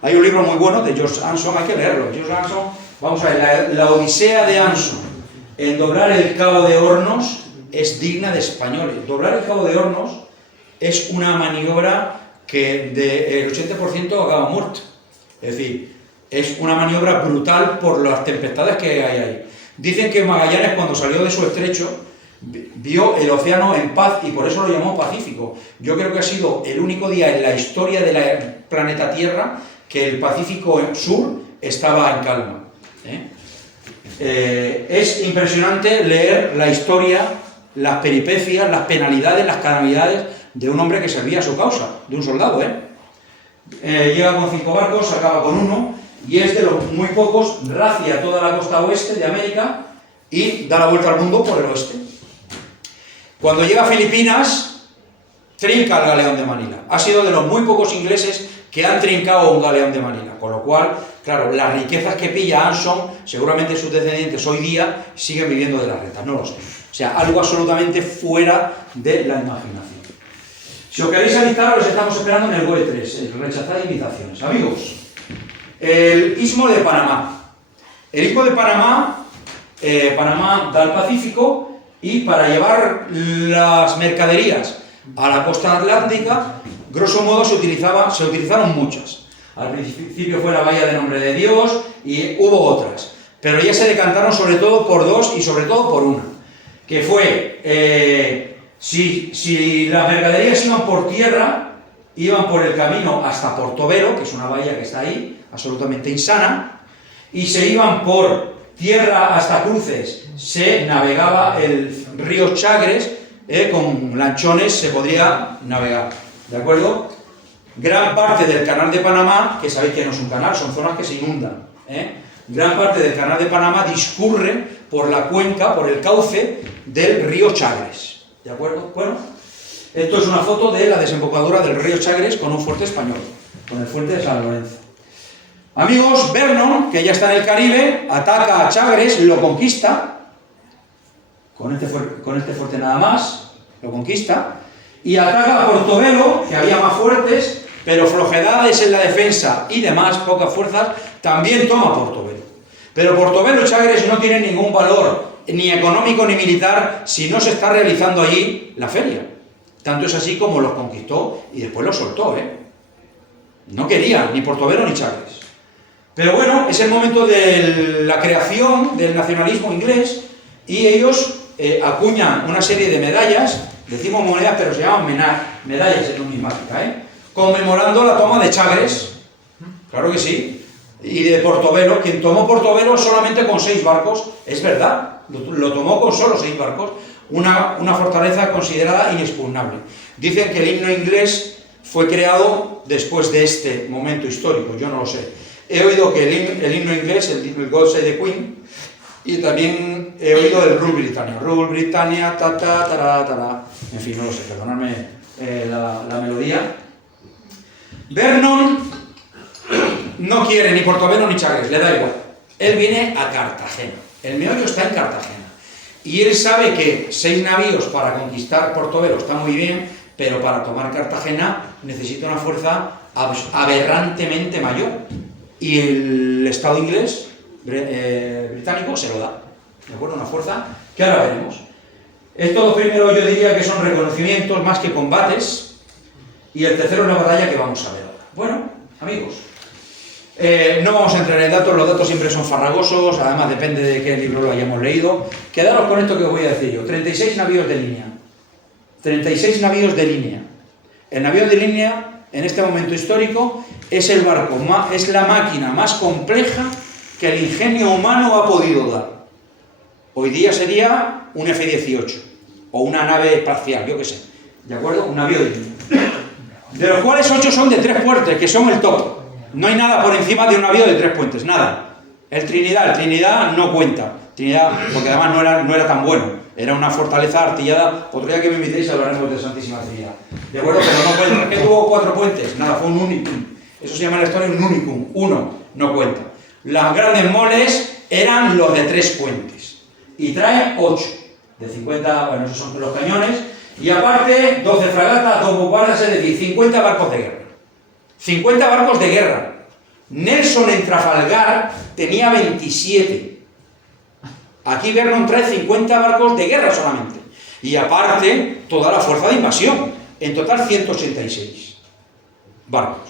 Hay un libro muy bueno de George Anson, hay que leerlo. George Anson, vamos a ver, la Odisea de Anson en doblar el Cabo de Hornos es digna de españoles. Doblar el Cabo de Hornos es una maniobra que del 80% acaba muerto. Es decir, es una maniobra brutal por las tempestades que hay ahí. Dicen que Magallanes, cuando salió de su estrecho, vio el océano en paz y por eso lo llamó Pacífico. Yo creo que ha sido el único día en la historia del planeta Tierra que el Pacífico Sur estaba en calma. Es impresionante leer la historia, las peripecias, las penalidades, las calamidades de un hombre que servía a su causa, de un soldado. Llega con 5 barcos, acaba con 1, y es de los muy pocos, racia toda la costa oeste de América y da la vuelta al mundo por el oeste. Cuando llega a Filipinas, trinca el galeón de Manila. Ha sido de los muy pocos ingleses que han trincado un galeón de Manila, con lo cual, claro, las riquezas que pilla Anson, seguramente sus descendientes hoy día siguen viviendo de las rentas, no lo sé. O sea, algo absolutamente fuera de la imaginación. Si os queréis alistar, os estamos esperando en el GOE 3, el rechazar invitaciones. Amigos, el Istmo de Panamá. El Istmo de Panamá, Panamá da al Pacífico, y para llevar las mercaderías a la costa atlántica, grosso modo se utilizaron muchas. Al principio fue la bahía de Nombre de Dios y hubo otras, pero ya se decantaron sobre todo por 2 y sobre todo por una, que fue, si las mercaderías iban por tierra, iban por el camino hasta Portobelo, que es una bahía que está ahí, absolutamente insana, y se iban por tierra hasta Cruces, se navegaba el río Chagres, con lanchones se podría navegar, ¿de acuerdo? Gran parte del canal de Panamá, que sabéis que no es un canal, son zonas que se inundan, gran parte del canal de Panamá discurre por la cuenca, por el cauce del río Chagres, ¿de acuerdo? Bueno, esto es una foto de la desembocadura del río Chagres con un fuerte español, con el fuerte de San Lorenzo. Amigos, Vernon, que ya está en el Caribe, ataca a Chagres, lo conquista, con este fuerte nada más, lo conquista, y ataca a Portobelo, que había más fuertes, pero flojedades en la defensa y demás, pocas fuerzas, también toma Portobelo. Pero Portobelo y Chagres no tienen ningún valor, ni económico ni militar, si no se está realizando allí la feria. Tanto es así como los conquistó y después los soltó, No querían ni Portobelo ni Chagres. Pero bueno, es el momento de la creación del nacionalismo inglés y ellos acuñan una serie de medallas, decimos monedas, pero se llaman medallas en numismática, conmemorando la toma de Chagres, claro que sí, y de Portobelo. Quien tomó Portobelo solamente con 6 barcos, es verdad, lo tomó con solo 6 barcos, una fortaleza considerada inexpugnable. Dicen que el himno inglés fue creado después de este momento histórico, yo no lo sé. He oído que el himno inglés, el God Save the Queen, y también he oído el Rule Britannia. Rule Britannia, ta ta ta ta. En fin, no lo sé, perdonadme la melodía. Vernon no quiere ni Portobelo ni Chagres, le da igual. Él viene a Cartagena. El meollo está en Cartagena. Y él sabe que 6 navíos para conquistar Portobelo está muy bien, pero para tomar Cartagena necesita una fuerza aberrantemente mayor. Y el Estado inglés, británico, se lo da, ¿de acuerdo? Una fuerza que ahora veremos. Estos dos primeros yo diría que son reconocimientos más que combates, y el tercero es la batalla que vamos a ver ahora. Bueno, amigos, no vamos a entrar en datos, los datos siempre son farragosos, además depende de qué libro lo hayamos leído. Quedaros con esto que os voy a decir yo: 36 navíos de línea. 36 navíos de línea. El navío de línea, en este momento histórico, es el barco, es la máquina más compleja que el ingenio humano ha podido dar. Hoy día sería un F-18 o una nave espacial, yo qué sé, ¿de acuerdo? Un navío de línea. De los cuales 8 son de 3 puentes, que son el top. No hay nada por encima de un navío de 3 puentes, nada. El Trinidad no cuenta. Trinidad, porque además no era tan bueno. Era una fortaleza artillada. Otro día que me invitéis hablaremos de Santísima Trinidad. ¿De acuerdo? Pero no cuenta. ¿Qué tuvo 4 puentes? Nada, fue un unicum. Eso se llama en la historia un unicum. Uno no cuenta. Las grandes moles eran los de 3 puentes. Y traen 8, de 50, bueno, esos son los cañones, y aparte 12 fragatas, 2 bombardas, es decir, 50 barcos de guerra. 50 barcos de guerra. Nelson en Trafalgar tenía 27. Aquí Vernon trae 50 barcos de guerra solamente. Y aparte, toda la fuerza de invasión. En total, 186 barcos.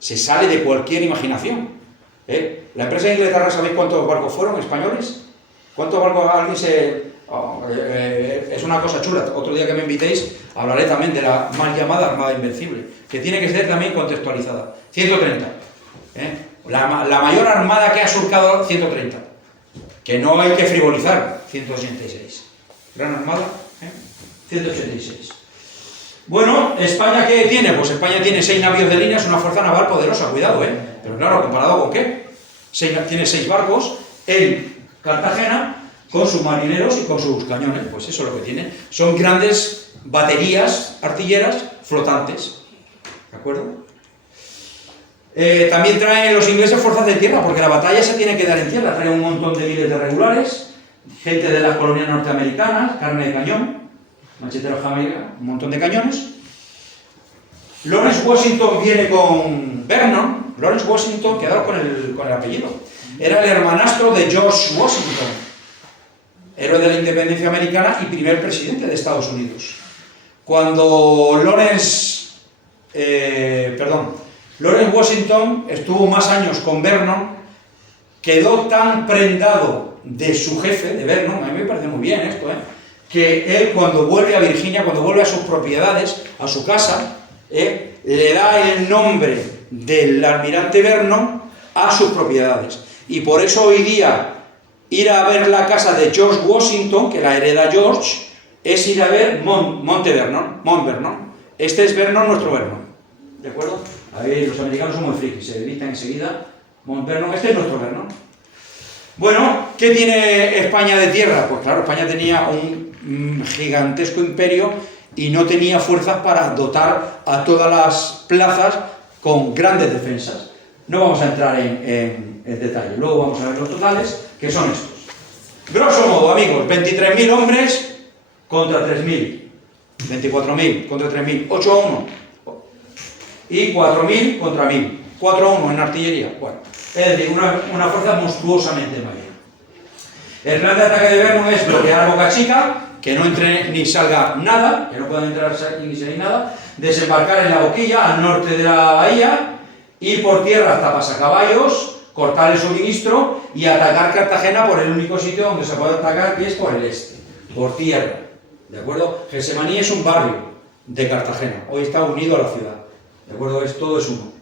Se sale de cualquier imaginación. La empresa de Inglaterra, ¿sabéis cuántos barcos fueron españoles? ¿Cuántos barcos alguien se...? Es una cosa chula. Otro día que me invitéis, hablaré también de la mal llamada Armada Invencible, que tiene que ser también contextualizada. 130. La mayor armada que ha surcado, 130. Que no hay que frivolizar, 186. Gran armada, 186. Bueno, ¿España qué tiene? Pues España tiene 6 navíos de línea, es una fuerza naval poderosa, cuidado, Pero claro, ¿comparado con qué? Tiene 6 barcos en Cartagena, con sus marineros y con sus cañones, pues eso es lo que tiene. Son grandes baterías artilleras flotantes, ¿de acuerdo? También traen los ingleses fuerzas de tierra, porque la batalla se tiene que dar en tierra. Traen un montón de miles de regulares, gente de las colonias norteamericanas, carne de cañón, macheteros Jamaica, un montón de cañones. Lawrence Washington viene con Vernon. Lawrence Washington, quedaros con el apellido, era el hermanastro de George Washington, héroe de la independencia americana y primer presidente de Estados Unidos. Cuando Lawrence Washington estuvo más años con Vernon, quedó tan prendado de su jefe, de Vernon, a mí me parece muy bien esto, que él cuando vuelve a Virginia, cuando vuelve a sus propiedades, a su casa, le da el nombre del almirante Vernon a sus propiedades. Y por eso hoy día ir a ver la casa de George Washington, que la hereda George, es ir a ver Mount Vernon. Este es Vernon, nuestro Vernon. ¿De acuerdo? Ahí los americanos son muy frikis, se evitan enseguida. Mount Vernon, este es nuestro Vernon. Bueno, ¿qué tiene España de tierra? Pues claro, España tenía un gigantesco imperio y no tenía fuerzas para dotar a todas las plazas con grandes defensas. No vamos a entrar en detalle, luego vamos a ver los totales, que son estos. Grosso modo, amigos, 23.000 hombres contra 3.000, 24.000 contra 3.000, 8 a 1, y 4.000 contra 1.000, 4 a 1 en artillería. Bueno, es decir, una fuerza monstruosamente mayor. El plan de ataque de Vernon es bloquear Boca Chica, que no entre ni salga nada, que no puedan entrar ni salir nada, desembarcar en la boquilla, al norte de la bahía, ir por tierra hasta Pasacaballos, cortar el suministro y atacar Cartagena por el único sitio donde se puede atacar, que es por el este, por tierra. ¿De acuerdo? Getsemaní es un barrio de Cartagena, hoy está unido a la ciudad. ¿De acuerdo? Todo es uno.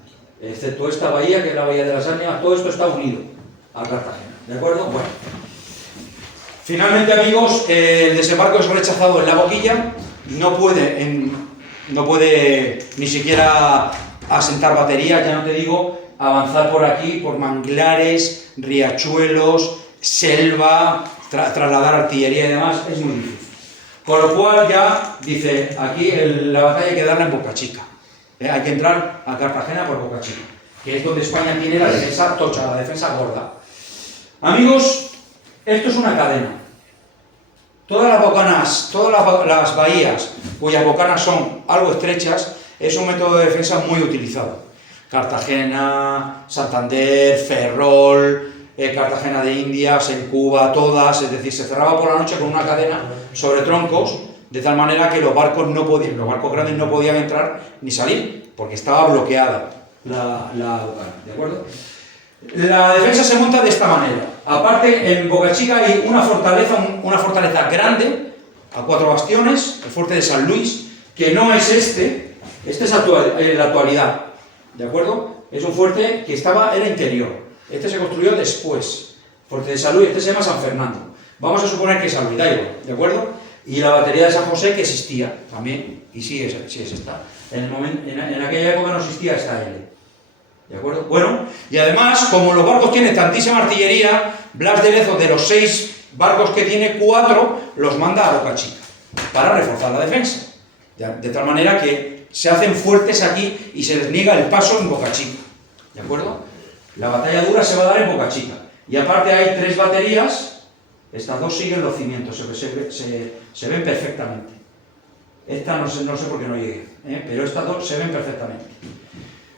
Excepto esta bahía, que es la bahía de las Ánimas, todo esto está unido a Cartagena. ¿De acuerdo? Bueno. Finalmente, amigos, el desembarco es rechazado en la boquilla, no puede ni siquiera asentar baterías, ya no te digo, avanzar por aquí, por manglares, riachuelos, selva, trasladar artillería y demás, es muy difícil. Con lo cual ya, dice, aquí la batalla hay que darla en Boca Chica. Hay que entrar a Cartagena por Boca Chica, que es donde España tiene la defensa tocha, la defensa gorda. Amigos, esto es una cadena. Todas las bocanas, todas las bahías cuyas bocanas son algo estrechas, es un método de defensa muy utilizado. Cartagena, Santander, Ferrol, Cartagena de Indias, en Cuba, todas, es decir, se cerraba por la noche con una cadena sobre troncos, de tal manera que los barcos grandes no podían entrar ni salir, porque estaba bloqueada la bocana, ¿de acuerdo? La defensa se monta de esta manera. Aparte, en Boca Chica hay una fortaleza grande, a 4 bastiones, el fuerte de San Luis, que no es este es en la actualidad, ¿de acuerdo? Es un fuerte que era interior. Este se construyó después, fuerte de San Luis, este se llama San Fernando. Vamos a suponer que es San Luis, da igual, ¿de acuerdo? Y la batería de San José, que existía también, y sí es esta. En aquella época no existía esta L. ¿De acuerdo? Bueno, y además, como los barcos tienen tantísima artillería, Blas de Lezo, de los 6 barcos que tiene, 4 los manda a Boca Chica para reforzar la defensa. De tal manera que se hacen fuertes aquí y se les niega el paso en Boca Chica. ¿De acuerdo? La batalla dura se va a dar en Boca Chica. Y aparte hay 3 baterías, estas 2 siguen los cimientos, se ven perfectamente. Esta no sé por qué no llegué, pero estas 2 se ven perfectamente.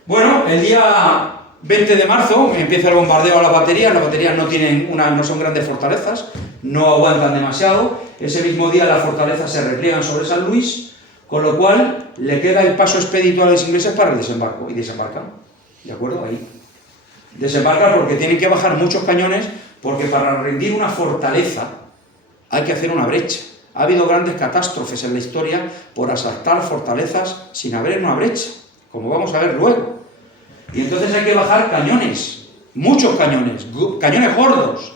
Bueno, el día 20 de marzo empieza el bombardeo a las baterías no son grandes fortalezas, no aguantan demasiado. Ese mismo día las fortalezas se repliegan sobre San Luis, con lo cual le queda el paso expedito a los ingleses para el desembarco, y desembarcan, ¿de acuerdo? Ahí. Desembarcan porque tienen que bajar muchos cañones, porque para rendir una fortaleza hay que hacer una brecha. Ha habido grandes catástrofes en la historia por asaltar fortalezas sin haber una brecha, como vamos a ver luego. Y entonces hay que bajar cañones, muchos cañones, cañones gordos.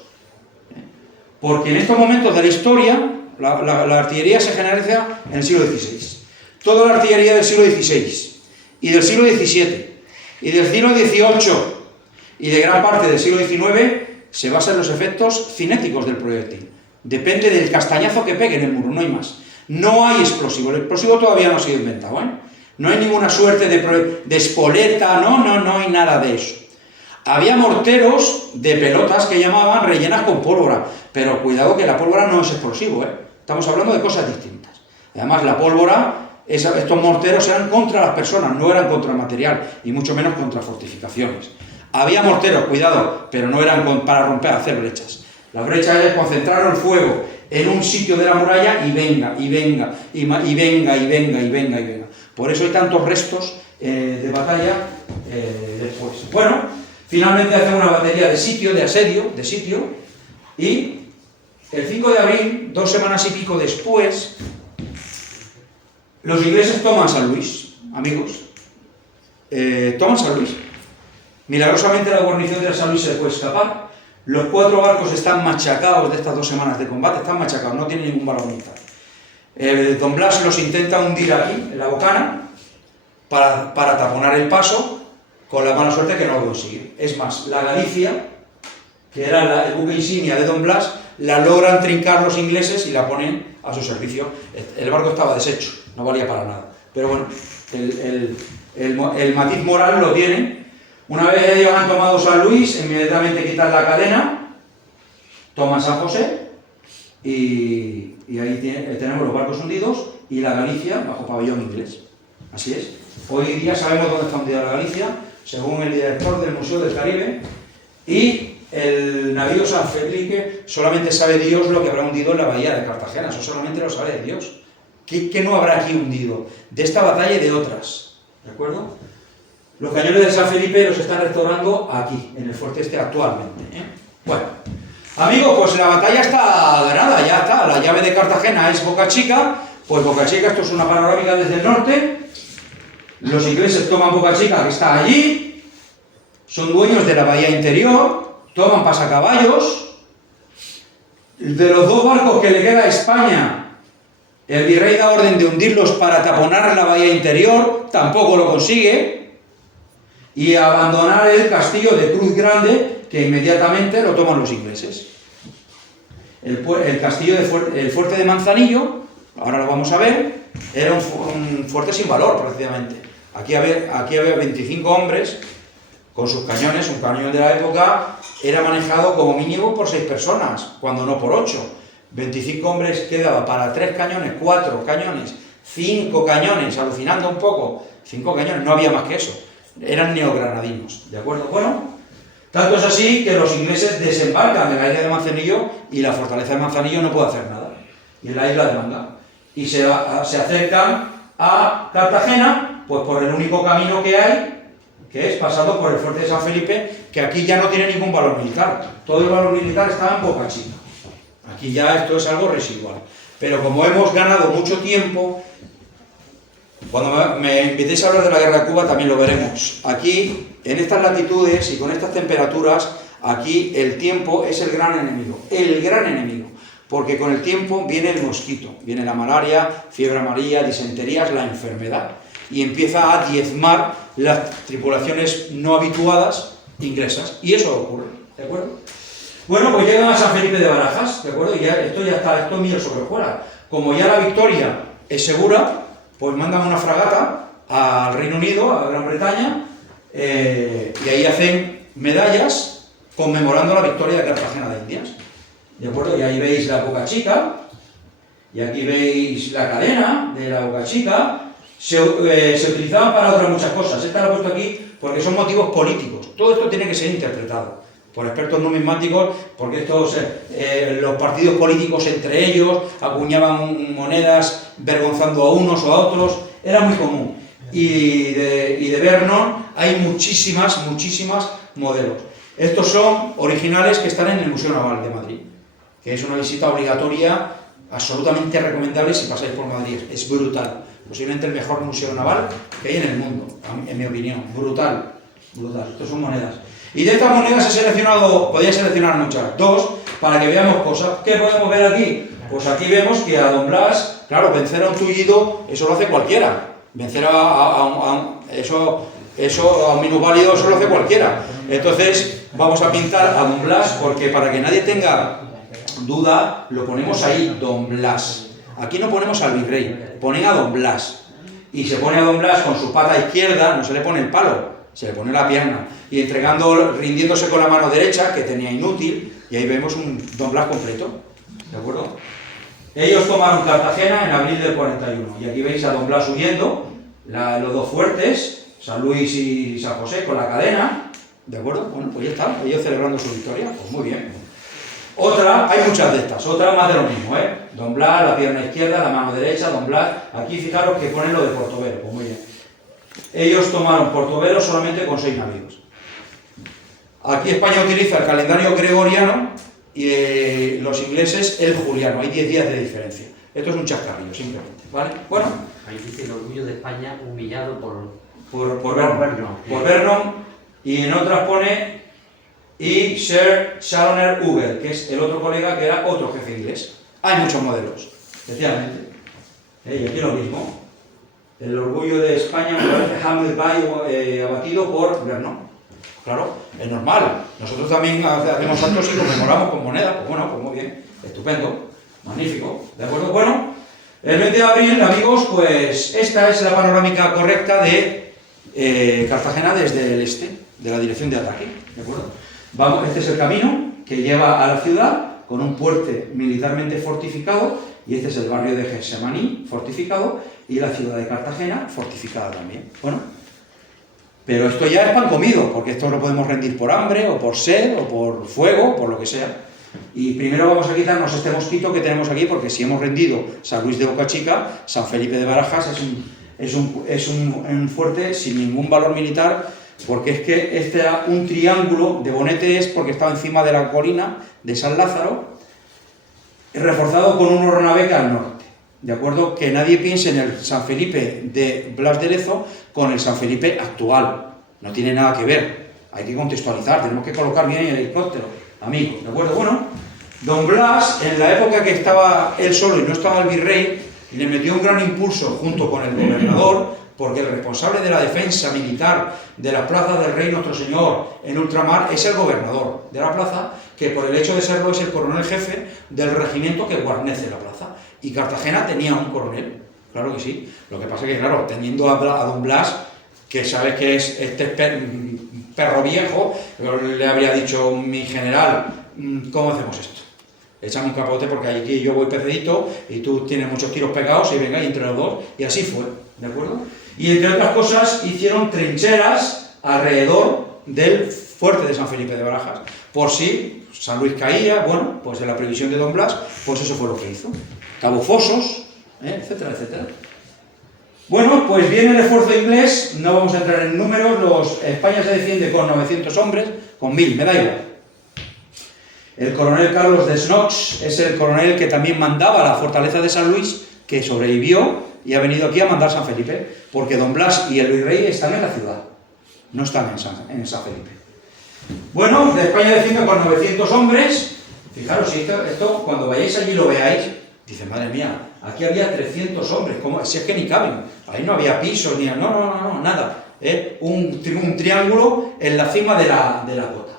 Porque en estos momentos de la historia, la artillería se generaliza en el siglo XVI. Toda la artillería del siglo XVI, y del siglo XVII, y del siglo XVIII, y de gran parte del siglo XIX, se basa en los efectos cinéticos del proyectil. Depende del castañazo que pegue en el muro, no hay más. No hay explosivo, el explosivo todavía no ha sido inventado, No hay ninguna suerte de espoleta, no hay nada de eso. Había morteros de pelotas que llamaban rellenas con pólvora, pero cuidado que la pólvora no es explosivo, Estamos hablando de cosas distintas. Además, la pólvora, estos morteros eran contra las personas, no eran contra el material, y mucho menos contra fortificaciones. Había morteros, cuidado, pero no eran para romper, hacer brechas. Las brechas es concentrar el fuego en un sitio de la muralla y venga. Por eso hay tantos restos de batalla después. Bueno, finalmente hacen una batería de sitio, de asedio, y el 5 de abril, 2 semanas y pico después, los ingleses toman San Luis, amigos. Toman San Luis. Milagrosamente la guarnición de San Luis se puede escapar. Los 4 barcos están machacados de estas 2 semanas de combate, están machacados, no tienen ningún valor militar. Don Blas los intenta hundir aquí, en la bocana, para taponar el paso, con la mala suerte que no lo consigue. Es más, la Galicia, que era el buque insignia de Don Blas, la logran trincar los ingleses y la ponen a su servicio. El barco estaba deshecho, no valía para nada. Pero bueno, el matiz moral lo tienen. Una vez ellos han tomado San Luis, inmediatamente quitan la cadena, toman San José, y ahí tenemos los barcos hundidos y la Galicia bajo pabellón inglés. Así es. Hoy día sabemos dónde está hundida la Galicia, según el director del Museo del Caribe, y el navío San Felipe solamente sabe Dios lo que habrá hundido en la bahía de Cartagena, eso solamente lo sabe Dios. ¿Qué no habrá aquí hundido? De esta batalla y de otras, ¿de acuerdo? Los cañones de San Felipe los están restaurando aquí, en el fuerte este actualmente. Bueno, amigos, pues la batalla está ganada, ya está. La llave de Cartagena es Boca Chica, pues Boca Chica, esto es una panorámica desde el norte. Los ingleses toman Boca Chica, que está allí, son dueños de la bahía interior, toman pasacaballos. De los 2 barcos que le queda a España, el virrey da orden de hundirlos para taponar la bahía interior, tampoco lo consigue, y abandonar el castillo de Cruz Grande, que inmediatamente lo toman los ingleses. El castillo el fuerte de Manzanillo, ahora lo vamos a ver, era un fuerte sin valor, prácticamente. Aquí había 25 hombres con sus cañones. Un cañón de la época era manejado como mínimo por 6 personas, cuando no por 8. 25 hombres quedaba para 3 cañones, 4 cañones, 5 cañones, alucinando un poco. 5 cañones, no había más que eso. Eran neogranadinos, ¿de acuerdo? Bueno, tanto es así que los ingleses desembarcan de la isla de Manzanillo y la fortaleza de Manzanillo no puede hacer nada. Y en la isla de Manga. Y se acercan a Cartagena, pues por el único camino que hay, que es pasando por el fuerte de San Felipe, que aquí ya no tiene ningún valor militar. Todo el valor militar está en Boca Chica. Aquí ya esto es algo residual. Pero como hemos ganado mucho tiempo, cuando me invitéis a hablar de la guerra de Cuba también lo veremos. Aquí, en estas latitudes y con estas temperaturas, aquí el tiempo es el gran enemigo, porque con el tiempo viene el mosquito, viene la malaria, fiebre amarilla, disenterías, la enfermedad, y empieza a diezmar las tripulaciones no habituadas inglesas, y eso ocurre, ¿de acuerdo? Bueno, pues llegan a San Felipe de Barajas, ¿de acuerdo? Y esto ya está, esto es mío sobre fuera. Como ya la victoria es segura, pues mandan una fragata al Reino Unido, a Gran Bretaña, y ahí hacen medallas conmemorando la victoria de Cartagena de Indias. ¿De acuerdo? Y ahí veis la Boca Chica, y aquí veis la cadena de la Boca Chica. Se utilizaban para otras muchas cosas. Esta la he puesto aquí porque son motivos políticos. Todo esto tiene que ser interpretado por expertos numismáticos, porque estos, los partidos políticos entre ellos acuñaban monedas vergonzando a unos o a otros. Era muy común. Y de Vernon hay muchísimas modelos. Estos son originales que están en el Museo Naval de Madrid, que es una visita obligatoria, absolutamente recomendable si pasáis por Madrid. Es brutal. Posiblemente el mejor museo naval que hay en el mundo, en mi opinión. Brutal. Estos son monedas. Y de estas monedas he seleccionado, podía seleccionar muchas, dos, para que veamos cosas. ¿Qué podemos ver aquí? Pues aquí vemos que a Don Blas, claro, vencer a un tullido, eso lo hace cualquiera. Vencer eso a un minusválido, eso lo hace cualquiera. Entonces, vamos a pintar a Don Blas, porque para que nadie tenga duda, lo ponemos ahí, Don Blas. Aquí no ponemos al virrey, ponen a Don Blas. Y se pone a Don Blas con su pata izquierda, no se le pone el palo, se le pone la pierna. Y rindiéndose con la mano derecha, que tenía inútil, y ahí vemos un Don Blas completo. ¿De acuerdo? Ellos tomaron Cartagena en abril del 41. Y aquí veis a Don Blas huyendo, los dos fuertes, San Luis y San José, con la cadena. ¿De acuerdo? Bueno, pues ya están, ellos celebrando su victoria. Pues muy bien. Otra, hay muchas de estas, otra más de lo mismo, Don Blas, la pierna izquierda, la mano derecha, Don Blas. Aquí fijaros que ponen lo de Portobelo, pues muy bien. Ellos tomaron Portobelo solamente con 6 navíos. Aquí España utiliza el calendario gregoriano y los ingleses el juliano, hay 10 días de diferencia. Esto es un chascarrillo, simplemente, ¿vale? Bueno. Ahí dice el orgullo de España humillado por Vernon. Y en otras pone... y Sir Challoner Hugel, que es el otro colega que era otro jefe inglés. Hay muchos modelos, efectivamente. Y aquí lo mismo. El orgullo de España, me parece, Hamlet Bay abatido por Vernon. Claro, es normal. Nosotros también hacemos actos y conmemoramos con moneda. Pues bueno, pues muy bien, estupendo, magnífico. ¿De acuerdo? Bueno, el 20 de abril, amigos, pues esta es la panorámica correcta de Cartagena desde el este, de la dirección de ataque. ¿De acuerdo? Vamos, este es el camino que lleva a la ciudad con un puente militarmente fortificado, y este es el barrio de Getsemaní fortificado y la ciudad de Cartagena fortificada también. Bueno, pero esto ya es pan comido, porque esto lo podemos rendir por hambre o por sed o por fuego o por lo que sea. Y primero vamos a quitarnos este mosquito que tenemos aquí, porque si hemos rendido San Luis de Boca Chica, San Felipe de Barajas es un fuerte sin ningún valor militar, porque es que este era un triángulo de Bonete, porque estaba encima de la colina de San Lázaro, reforzado con un Ornabeca al norte. ¿De acuerdo? Que nadie piense en el San Felipe de Blas de Lezo con el San Felipe actual. No tiene nada que ver. Hay que contextualizar, tenemos que colocar bien el helicóptero, amigos. ¿De acuerdo? Bueno, Don Blas, en la época que estaba él solo y no estaba el virrey, le metió un gran impulso junto con el gobernador, porque el responsable de la defensa militar de la plaza del Rey Nuestro Señor en ultramar es el gobernador de la plaza, que por el hecho de serlo es el coronel jefe del regimiento que guarnece la plaza. Y Cartagena tenía un coronel, claro que sí. Lo que pasa es que, claro, teniendo a Don Blas, que sabes que es este perro viejo, le habría dicho: mi general, ¿cómo hacemos esto? Échame un capote porque aquí yo voy pecedito y tú tienes muchos tiros pegados y venga, y entre los dos, y así fue, ¿de acuerdo? Y entre otras cosas hicieron trincheras alrededor del fuerte de San Felipe de Barajas, por si San Luis caía. Bueno, pues en la previsión de Don Blas, pues eso fue lo que hizo. Cabo Fosos, etcétera, etcétera. Bueno, pues viene el esfuerzo inglés, no vamos a entrar en números, España se defiende con 900 hombres, con 1000, me da igual. El coronel Carlos de Snox es el coronel que también mandaba la fortaleza de San Luis, que sobrevivió y ha venido aquí a mandar San Felipe, porque Don Blas y el virrey están en la ciudad, no están en San Felipe. Bueno, de España defiende con 900 hombres. Fijaros, si esto cuando vayáis allí lo veáis, dice, madre mía, aquí había 300 hombres, ¿cómo? Si es que ni caben, ahí no había pisos, ni no, nada, un triángulo en la cima de la cota.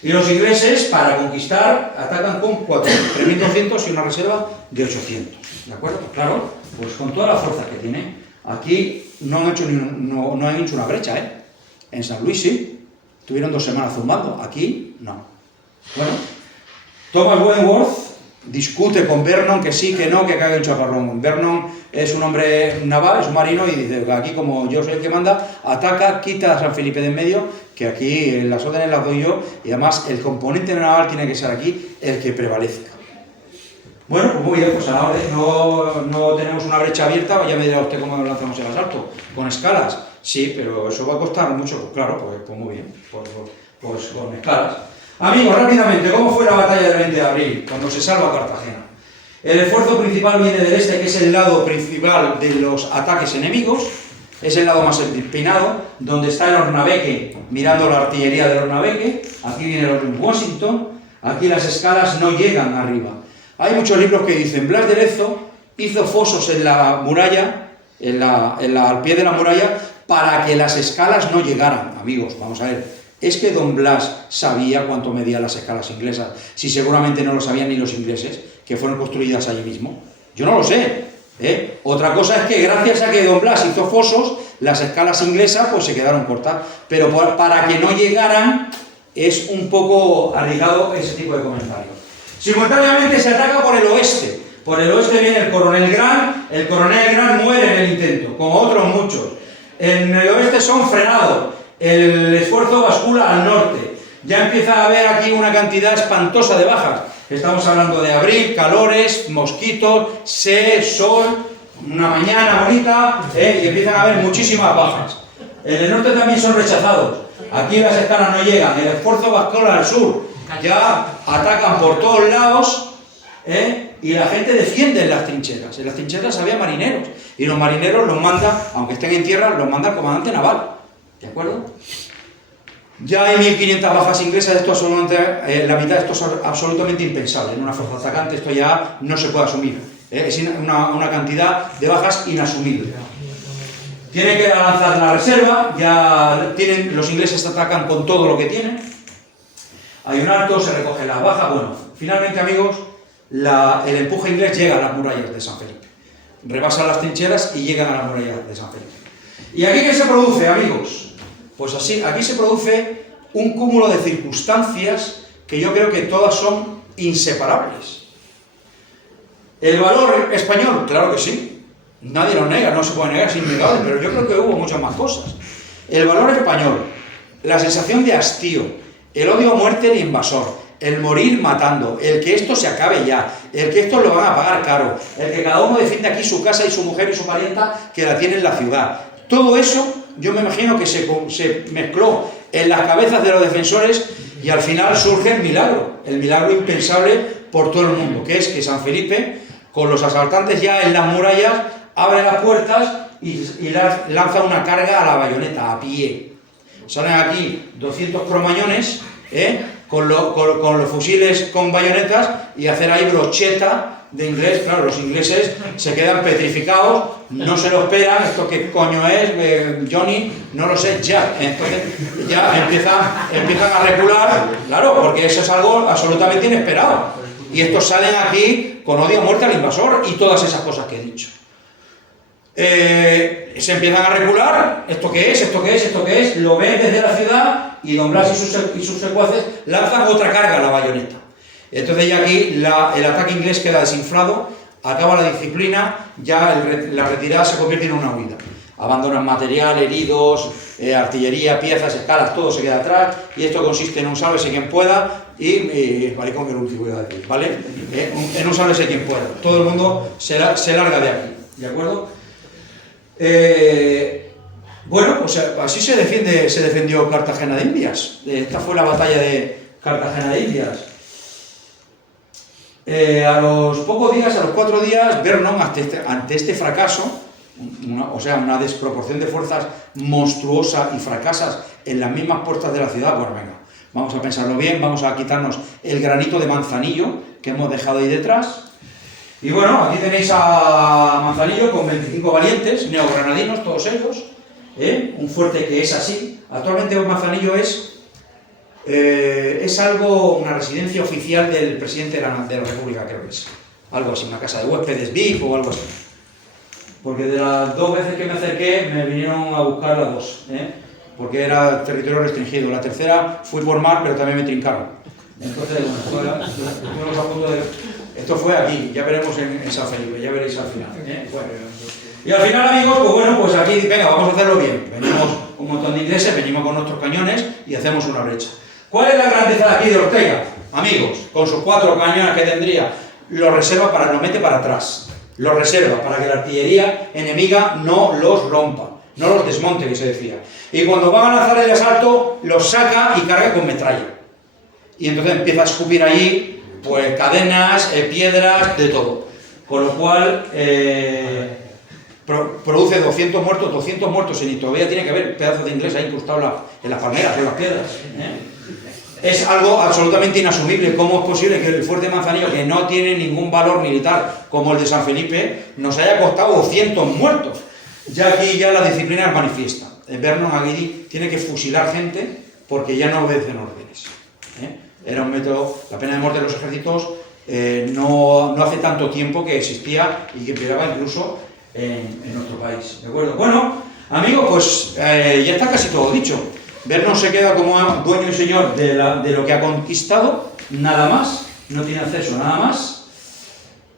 Y los ingleses, para conquistar, atacan con 3.200 y una reserva de 800, ¿de acuerdo? Claro, pues con toda la fuerza que tiene. Aquí no han hecho una brecha, En San Luis sí, Tuvieron 2 semanas zumbando. Aquí, no. Bueno, Thomas Wentworth discute con Vernon que sí, que no, que caiga un chaparrón. Vernon es un hombre naval, es un marino, y dice que aquí, como yo soy el que manda, ataca, quita a San Felipe de en medio, que aquí las órdenes las doy yo, y además el componente naval tiene que ser aquí el que prevalezca. Bueno, pues muy bien, pues a la orden, no tenemos una brecha abierta, ya me dirá usted cómo lanzamos el asalto, con escalas, sí, pero eso va a costar mucho, pues claro, pues muy bien, pues con escalas. Amigos, rápidamente, ¿cómo fue la batalla del 20 de abril, cuando se salva Cartagena? El esfuerzo principal viene del este, que es el lado principal de los ataques enemigos, es el lado más empinado, donde está el Ornabeque, mirando la artillería del Ornabeque, aquí viene el Washington, aquí las escalas no llegan arriba. Hay muchos libros que dicen, Blas de Lezo hizo fosos en la muralla, al pie de la muralla, para que las escalas no llegaran. Amigos, vamos a ver, ¿es que don Blas sabía cuánto medían las escalas inglesas? Si seguramente no lo sabían ni los ingleses, que fueron construidas allí mismo. Yo no lo sé, ¿eh? Otra cosa es que gracias a que don Blas hizo fosos, las escalas inglesas pues se quedaron cortas. Pero para que no llegaran, es un poco arriesgado ese tipo de comentarios. Simultáneamente se ataca por el oeste. Por el oeste viene el coronel Grant muere en el intento, como otros muchos. En el oeste son frenados, el esfuerzo bascula al norte. Ya empieza a haber aquí una cantidad espantosa de bajas. Estamos hablando de abril, calores, mosquitos, sol, una mañana bonita, y empiezan a haber muchísimas bajas. En el norte también son rechazados. Aquí las escalas no llegan, el esfuerzo bascula al sur. Ya atacan por todos lados, y la gente defiende en las trincheras. En las trincheras había marineros, y los marineros los manda, aunque estén en tierra, los manda el comandante naval. ¿De acuerdo? Ya hay 1500 bajas inglesas, esto la mitad de esto es absolutamente impensable. En una fuerza atacante esto ya no se puede asumir. Es una cantidad de bajas inasumible. Tienen que lanzar la reserva, los ingleses atacan con todo lo que tienen. Hay un alto, se recogen las bajas. Bueno, finalmente, amigos, el empuje inglés llega a las murallas de San Felipe. Rebasan las trincheras y llegan a las murallas de San Felipe. ¿Y aquí qué se produce, amigos? Pues así, aquí se produce un cúmulo de circunstancias que yo creo que todas son inseparables. ¿El valor español? Claro que sí. Nadie lo niega, no se puede negar, es innegable, pero yo creo que hubo muchas más cosas. El valor español, la sensación de hastío, el odio a muerte del invasor, el morir matando, el que esto se acabe ya, el que esto lo van a pagar caro, el que cada uno defiende aquí su casa y su mujer y su parienta que la tiene en la ciudad. Todo eso, yo me imagino que se mezcló en las cabezas de los defensores y al final surge el milagro impensable por todo el mundo, que es que San Felipe, con los asaltantes ya en las murallas, abre las puertas y lanza una carga a la bayoneta, a pie. Salen aquí 200 cromañones, con los fusiles con bayonetas y hacer ahí brocheta de inglés. Claro, los ingleses se quedan petrificados, no se lo esperan, esto qué coño es, Johnny, no lo sé, Jack. Entonces ya empiezan a recular, claro, porque eso es algo absolutamente inesperado. Y estos salen aquí con odio a muerte al invasor y todas esas cosas que he dicho. Se empiezan a recular, ¿esto qué es? ¿Esto qué es? ¿Esto qué es? Lo ven desde la ciudad y don Blas y sus secuaces lanzan otra carga a la bayoneta. Entonces ya aquí el ataque inglés queda desinflado, acaba la disciplina, ya la retirada se convierte en una huida. Abandonan material, heridos, artillería, piezas, escalas, todo se queda atrás, y esto consiste en un sálvese quien pueda y maricón que lo último iba a decir, ¿vale? En un sálvese quien pueda. Todo el mundo se larga de aquí, ¿de acuerdo? Bueno, pues así se defendió Cartagena de Indias. Esta fue la batalla de Cartagena de Indias. A los pocos días, a los 4 días, Vernon, ante este fracaso, una desproporción de fuerzas monstruosa y fracasas en las mismas puertas de la ciudad, bueno, venga, vamos a pensarlo bien, vamos a quitarnos el granito de Manzanillo que hemos dejado ahí detrás. Y bueno, aquí tenéis a Manzanillo con 25 valientes, neogranadinos, todos ellos, un fuerte que es así. Actualmente Manzanillo es una residencia oficial del presidente de la República, creo que es. Algo así, una casa de huéspedes VIP o algo así. Porque de las 2 veces que me acerqué, me vinieron a buscar las 2. porque era territorio restringido. La tercera fui por mar, pero también me trincaron. Entonces, bueno, estuvimos a punto de... Esto fue aquí, ya veremos en San Felipe, ya veréis al final. Bueno. Y al final, amigos, pues bueno, pues aquí, venga, vamos a hacerlo bien. Venimos un montón de ingleses, venimos con nuestros cañones y hacemos una brecha. ¿Cuál es la grandeza de aquí de Ortega? Amigos, con sus 4 cañones que tendría, los reserva para, los mete para atrás. Los reserva para que la artillería enemiga no los rompa, no los desmonte, que se decía. Y cuando van a lanzar el asalto, los saca y carga con metralla. Y entonces empieza a escupir allí, pues, cadenas, piedras, de todo. Con lo cual, produce 200 muertos y todavía tiene que haber pedazos de inglés ahí incrustados en las palmeras, en las piedras. Es algo absolutamente inasumible. ¿Cómo es posible que el fuerte Manzanillo, que no tiene ningún valor militar como el de San Felipe, nos haya costado 200 muertos? Ya aquí ya la disciplina es manifiesta. Vernon Aguirre tiene que fusilar gente porque ya no obedecen órdenes. Era un método, la pena de muerte de los ejércitos no hace tanto tiempo que existía y que empezaba incluso en nuestro país. ¿De acuerdo? Bueno, amigos, pues ya está casi todo dicho. Vernon se queda como dueño y señor de lo que ha conquistado, nada más, no tiene acceso a nada más.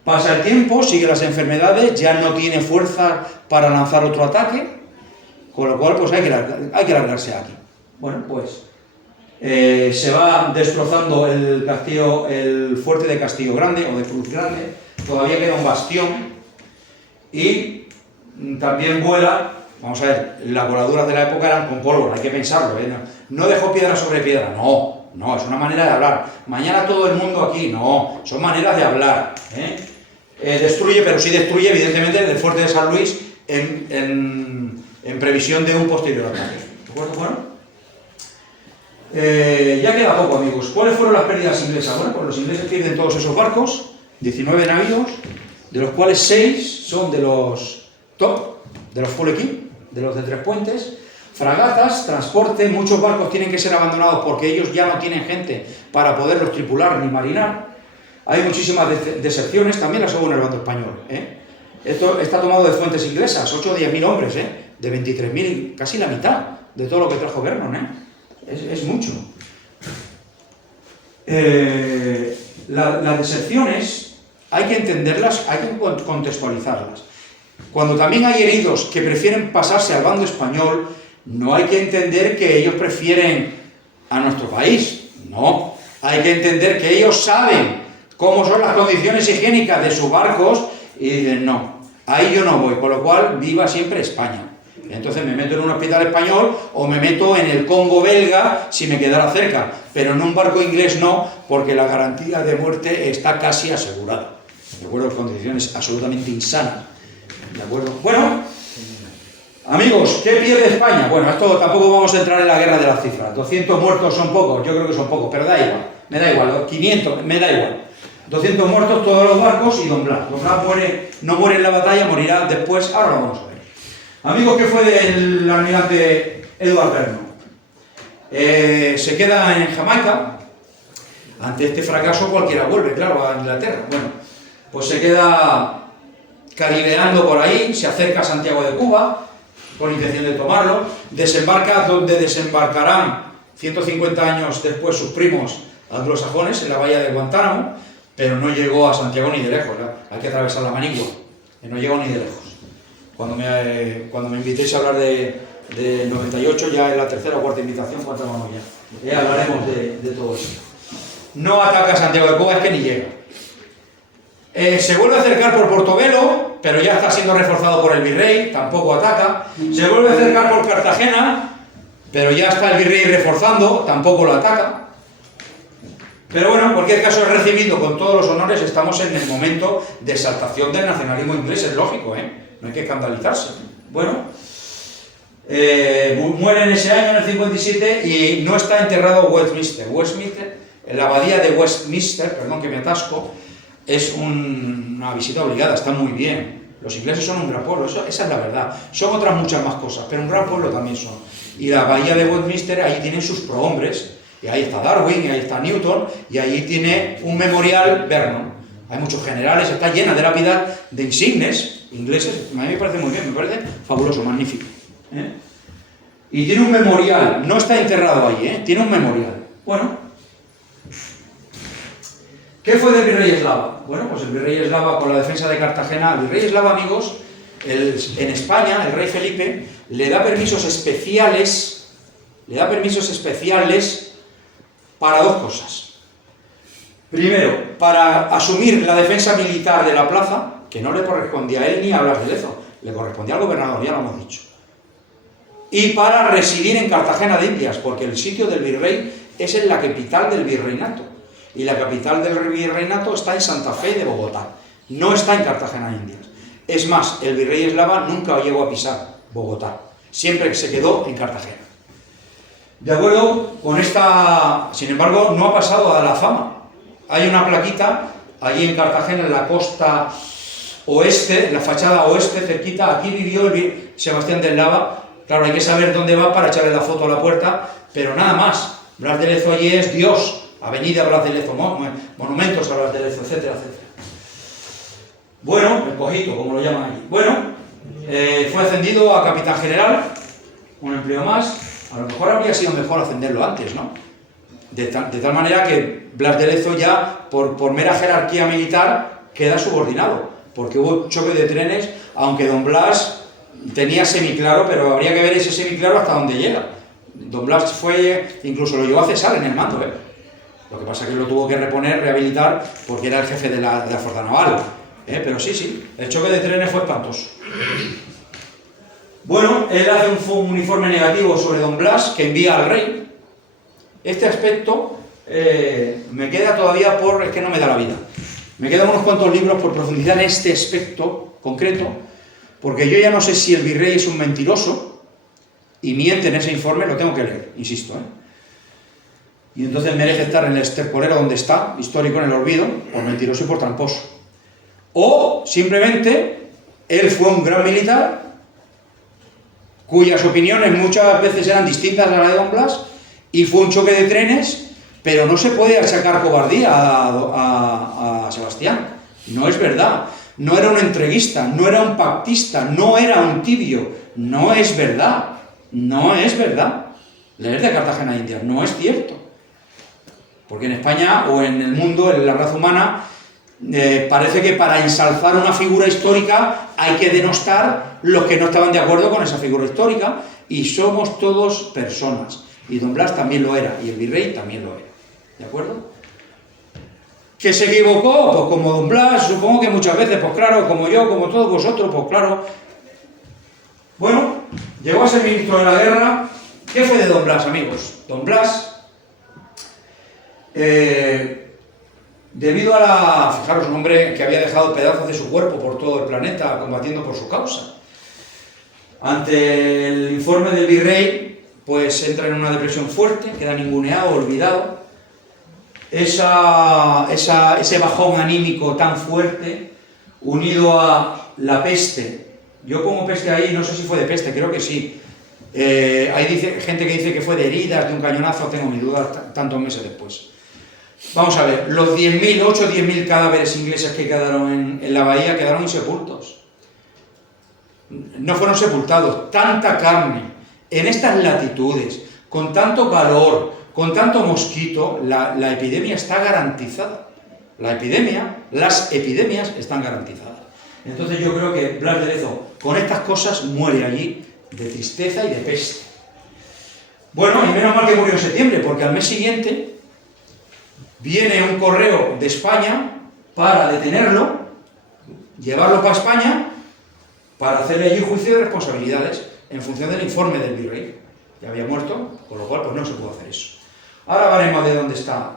Pasa el tiempo, sigue las enfermedades, ya no tiene fuerza para lanzar otro ataque, con lo cual pues hay que largarse aquí. Bueno, pues se va destrozando el castillo, el fuerte de Castillo Grande o de Cruz Grande, todavía queda un bastión y también vuela. Vamos a ver, las voladuras de la época eran con pólvora, hay que pensarlo, ¿eh? No dejó piedra sobre piedra, no, es una manera de hablar. Mañana todo el mundo aquí, no, son maneras de hablar. Destruye, pero sí destruye, evidentemente, el fuerte de San Luis en previsión de un posterior ataque. ¿De acuerdo? Bueno, ya queda poco, amigos. ¿Cuáles fueron las pérdidas inglesas? Bueno, pues los ingleses pierden todos esos barcos, 19 navíos, de los cuales 6 son de los top, de los full equip, de los de 3 puentes, fragatas, transporte. Muchos barcos tienen que ser abandonados porque ellos ya no tienen gente para poderlos tripular ni marinar. Hay muchísimas deserciones, también las hubo en el bando español. Esto está tomado de fuentes inglesas, 8 o 10.000 hombres, de 23.000, casi la mitad de todo lo que trajo Vernon. Es mucho. Las deserciones hay que entenderlas, hay que contextualizarlas. Cuando también hay heridos que prefieren pasarse al bando español, no hay que entender que ellos prefieren a nuestro país, no. Hay que entender que ellos saben cómo son las condiciones higiénicas de sus barcos y dicen, no, ahí yo no voy, con lo cual viva siempre España. Entonces me meto en un hospital español o me meto en el Congo belga si me quedara cerca, pero en un barco inglés no, porque la garantía de muerte está casi asegurada. De acuerdo, condiciones absolutamente insanas. ¿De acuerdo? Bueno, amigos, ¿qué pierde España? Bueno, esto tampoco vamos a entrar en la guerra de las cifras. 200 muertos son pocos, yo creo que son pocos, pero da igual, me da igual, 500, me da igual. 200 muertos todos los barcos y Don Blas. Don Blas no muere en la batalla, morirá después, ahora lo vamos a ver. Amigos, ¿qué fue del almirante Edward Vernon? Se queda en Jamaica. Ante este fracaso cualquiera vuelve, claro, a Inglaterra. Bueno, pues se queda caribeando por ahí, se acerca a Santiago de Cuba, con intención de tomarlo, desembarca donde desembarcarán 150 años después sus primos anglosajones, en la bahía de Guantánamo, pero no llegó a Santiago ni de lejos, hay que atravesar la Manigua, no llegó ni de lejos. Cuando me invitéis a hablar de 98, ya en la tercera o cuarta invitación, ¿cuántas vamos ya? Hablaremos de todo eso. No ataca a Santiago de Cuba, es que ni llega. Se vuelve a acercar por Portobelo, pero ya está siendo reforzado por el virrey, tampoco ataca. Se vuelve a acercar por Cartagena, pero ya está el virrey reforzando, tampoco lo ataca. Pero bueno, en cualquier caso es recibido con todos los honores. Estamos en el momento de exaltación del nacionalismo inglés, es lógico, no hay que escandalizarse. Bueno, muere en ese año, en el 57, y no está enterrado en Westminster. Westminster, en la abadía de Westminster, perdón que me atasco, es una visita obligada, está muy bien. Los ingleses son un gran pueblo, esa es la verdad. Son otras muchas más cosas, pero un gran pueblo también son. Y la bahía de Westminster, ahí tienen sus prohombres, y ahí está Darwin, y ahí está Newton, y ahí tiene un memorial Vernon. Hay muchos generales, está llena de lápidas de insignes ingleses. A mí me parece muy bien, me parece fabuloso, magnífico. y tiene un memorial, no está enterrado ahí, tiene un memorial. Bueno, ¿qué fue del virrey Eslava? Bueno, pues el virrey Eslava con la defensa de Cartagena, el virrey Eslava, amigos, en España, el rey Felipe, le da permisos especiales para dos cosas. Primero, para asumir la defensa militar de la plaza, que no le correspondía a él ni a Blas de Lezo, le correspondía al gobernador, ya lo hemos dicho. Y para residir en Cartagena de Indias, porque el sitio del virrey es en la capital del virreinato. Y la capital del virreinato está en Santa Fe de Bogotá, no está en Cartagena de Indias. Es más, el virrey Eslava nunca llegó a pisar Bogotá, siempre se quedó en Cartagena. De acuerdo con esta, sin embargo, no ha pasado a la fama. Hay una plaquita allí en Cartagena, en la costa oeste, en la fachada oeste, cerquita, aquí vivió el Sebastián de Eslava. Claro, hay que saber dónde va para echarle la foto a la puerta, pero nada más. Blas de Lezo allí es Dios, Avenida Blas de Lezo, monumentos a Blas de Lezo, etcétera, etcétera. Bueno, el cojito, como lo llaman allí. Bueno, fue ascendido a capitán general, un empleo más. A lo mejor habría sido mejor ascenderlo antes, ¿no? De tal manera que Blas de Lezo ya, por mera jerarquía militar, queda subordinado, porque hubo choque de trenes, aunque don Blas tenía semiclaro, pero habría que ver ese semiclaro hasta dónde llega. Don Blas incluso lo llevó a cesar en el mando, ¿eh? Lo que pasa es que lo tuvo que reponer, rehabilitar, porque era el jefe de la fuerza naval, ¿eh? Pero sí, el choque de trenes fue espantoso. Bueno, él hace un informe negativo sobre don Blas, que envía al rey. Este aspecto me queda todavía es que no me da la vida. Me quedan unos cuantos libros por profundizar en este aspecto concreto, porque yo ya no sé si el virrey es un mentiroso y miente en ese informe, lo tengo que leer, insisto, y entonces merece estar en el estercolero donde está, histórico en el olvido, por mentiroso y por tramposo. O simplemente él fue un gran militar cuyas opiniones muchas veces eran distintas a la de don Blas, y fue un choque de trenes, pero no se puede achacar cobardía a Sebastián. No es verdad. No era un entreguista, no era un pactista, no era un tibio. No es verdad. No es verdad. Leer de Cartagena de Indias, no es cierto. Porque en España o en el mundo, en la raza humana, parece que para ensalzar una figura histórica hay que denostar los que no estaban de acuerdo con esa figura histórica, y somos todos personas. Y don Blas también lo era, y el virrey también lo era. ¿De acuerdo? ¿Que se equivocó? Pues como don Blas, supongo que muchas veces, pues claro, como yo, como todos vosotros, pues claro. Bueno, llegó a ser ministro de la guerra. ¿Qué fue de don Blas, amigos? Don Blas, debido a fijaros, un hombre que había dejado pedazos de su cuerpo por todo el planeta combatiendo por su causa, ante el informe del virrey, pues entra en una depresión fuerte, queda ninguneado, olvidado. Ese bajón anímico tan fuerte, unido a la peste. Yo pongo peste ahí, no sé si fue de peste, creo que sí. Hay gente que dice que fue de heridas, de un cañonazo, tengo mis dudas tantos meses después. Vamos a ver, los 10.000, 8 o 10.000 cadáveres ingleses que quedaron en la bahía quedaron insepultos. No fueron sepultados. Tanta carne, en estas latitudes, con tanto calor, con tanto mosquito, la epidemia está garantizada. Las epidemias están garantizadas. Entonces yo creo que Blas de Lezo, con estas cosas, muere allí de tristeza y de peste. Bueno, y menos mal que murió en septiembre, porque al mes siguiente viene un correo de España para detenerlo, llevarlo para España, para hacerle allí juicio de responsabilidades, en función del informe del virrey. Ya había muerto, con lo cual pues no se pudo hacer eso. Ahora veremos de dónde está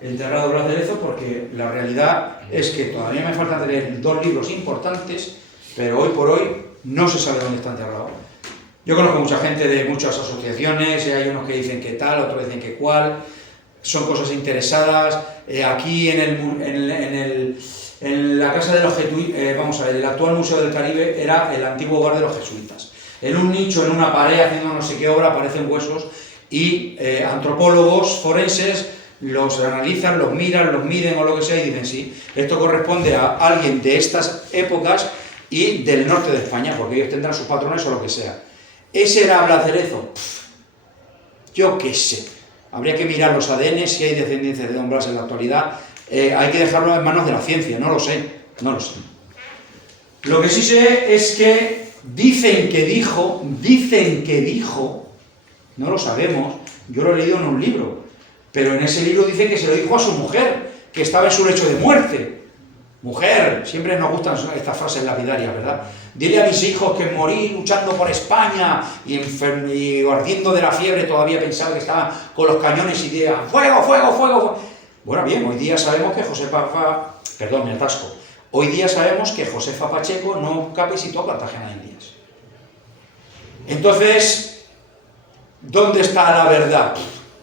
enterrado Blas de Lezo, porque la realidad es que todavía me falta leer 2 libros importantes, pero hoy por hoy no se sabe dónde está enterrado. Yo conozco mucha gente de muchas asociaciones, y hay unos que dicen que tal, otros dicen que cual, son cosas interesadas. Aquí en la casa de los jesuitas, vamos a ver, el actual Museo del Caribe era el antiguo hogar de los jesuitas. En un nicho, en una pared, haciendo no sé qué obra, aparecen huesos, y antropólogos forenses los analizan, los miran, los miden o lo que sea, y dicen sí, esto corresponde a alguien de estas épocas y del norte de España, porque ellos tendrán sus patrones o lo que sea. ¿Ese era Blas de Lezo? Yo qué sé. Habría que mirar los ADN, si hay descendencia de don Blas en la actualidad. Hay que dejarlo en manos de la ciencia, no lo sé, no lo sé. Lo que sí sé es que dicen que dijo, no lo sabemos, yo lo he leído en un libro, pero en ese libro dice que se lo dijo a su mujer, que estaba en su lecho de muerte. Mujer, siempre nos gustan estas frases lapidarias, ¿verdad? Dile a mis hijos que morí luchando por España y ardiendo de la fiebre, todavía pensaba que estaba con los cañones y decía, ¡fuego, fuego, fuego, fuego! Bueno, bien, hoy día sabemos que me atasco. Hoy día sabemos que Josefa Pacheco no visitó Cartagena de Indias. Entonces, ¿dónde está la verdad?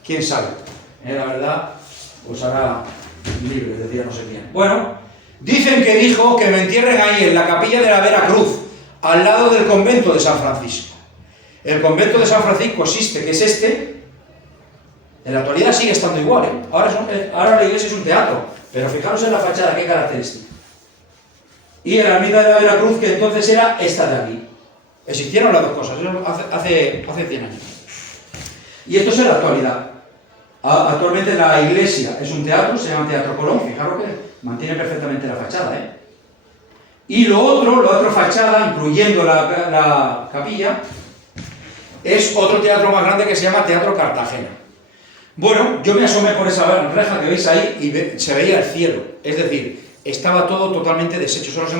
¿Quién sabe? La verdad, pues hará libre, decía no sé quién. Bueno, dicen que dijo que me entierren ahí en la capilla de la Veracruz, al lado del convento de San Francisco. El convento de San Francisco existe, que es este. En la actualidad sigue estando igual, ¿eh? Ahora la iglesia es un teatro, pero fijaros en la fachada, qué característica. Y en la ermita de la Veracruz, que entonces era esta de aquí. Existieron las dos cosas, hace 100 años. Y esto es en la actualidad. Actualmente la iglesia es un teatro, se llama Teatro Colón, fijaros que mantiene perfectamente la fachada, ¿eh? Y la otra fachada, incluyendo la capilla, es otro teatro más grande que se llama Teatro Cartagena. Bueno, yo me asomé por esa reja que veis ahí y se veía el cielo, es decir, estaba todo totalmente deshecho, solo se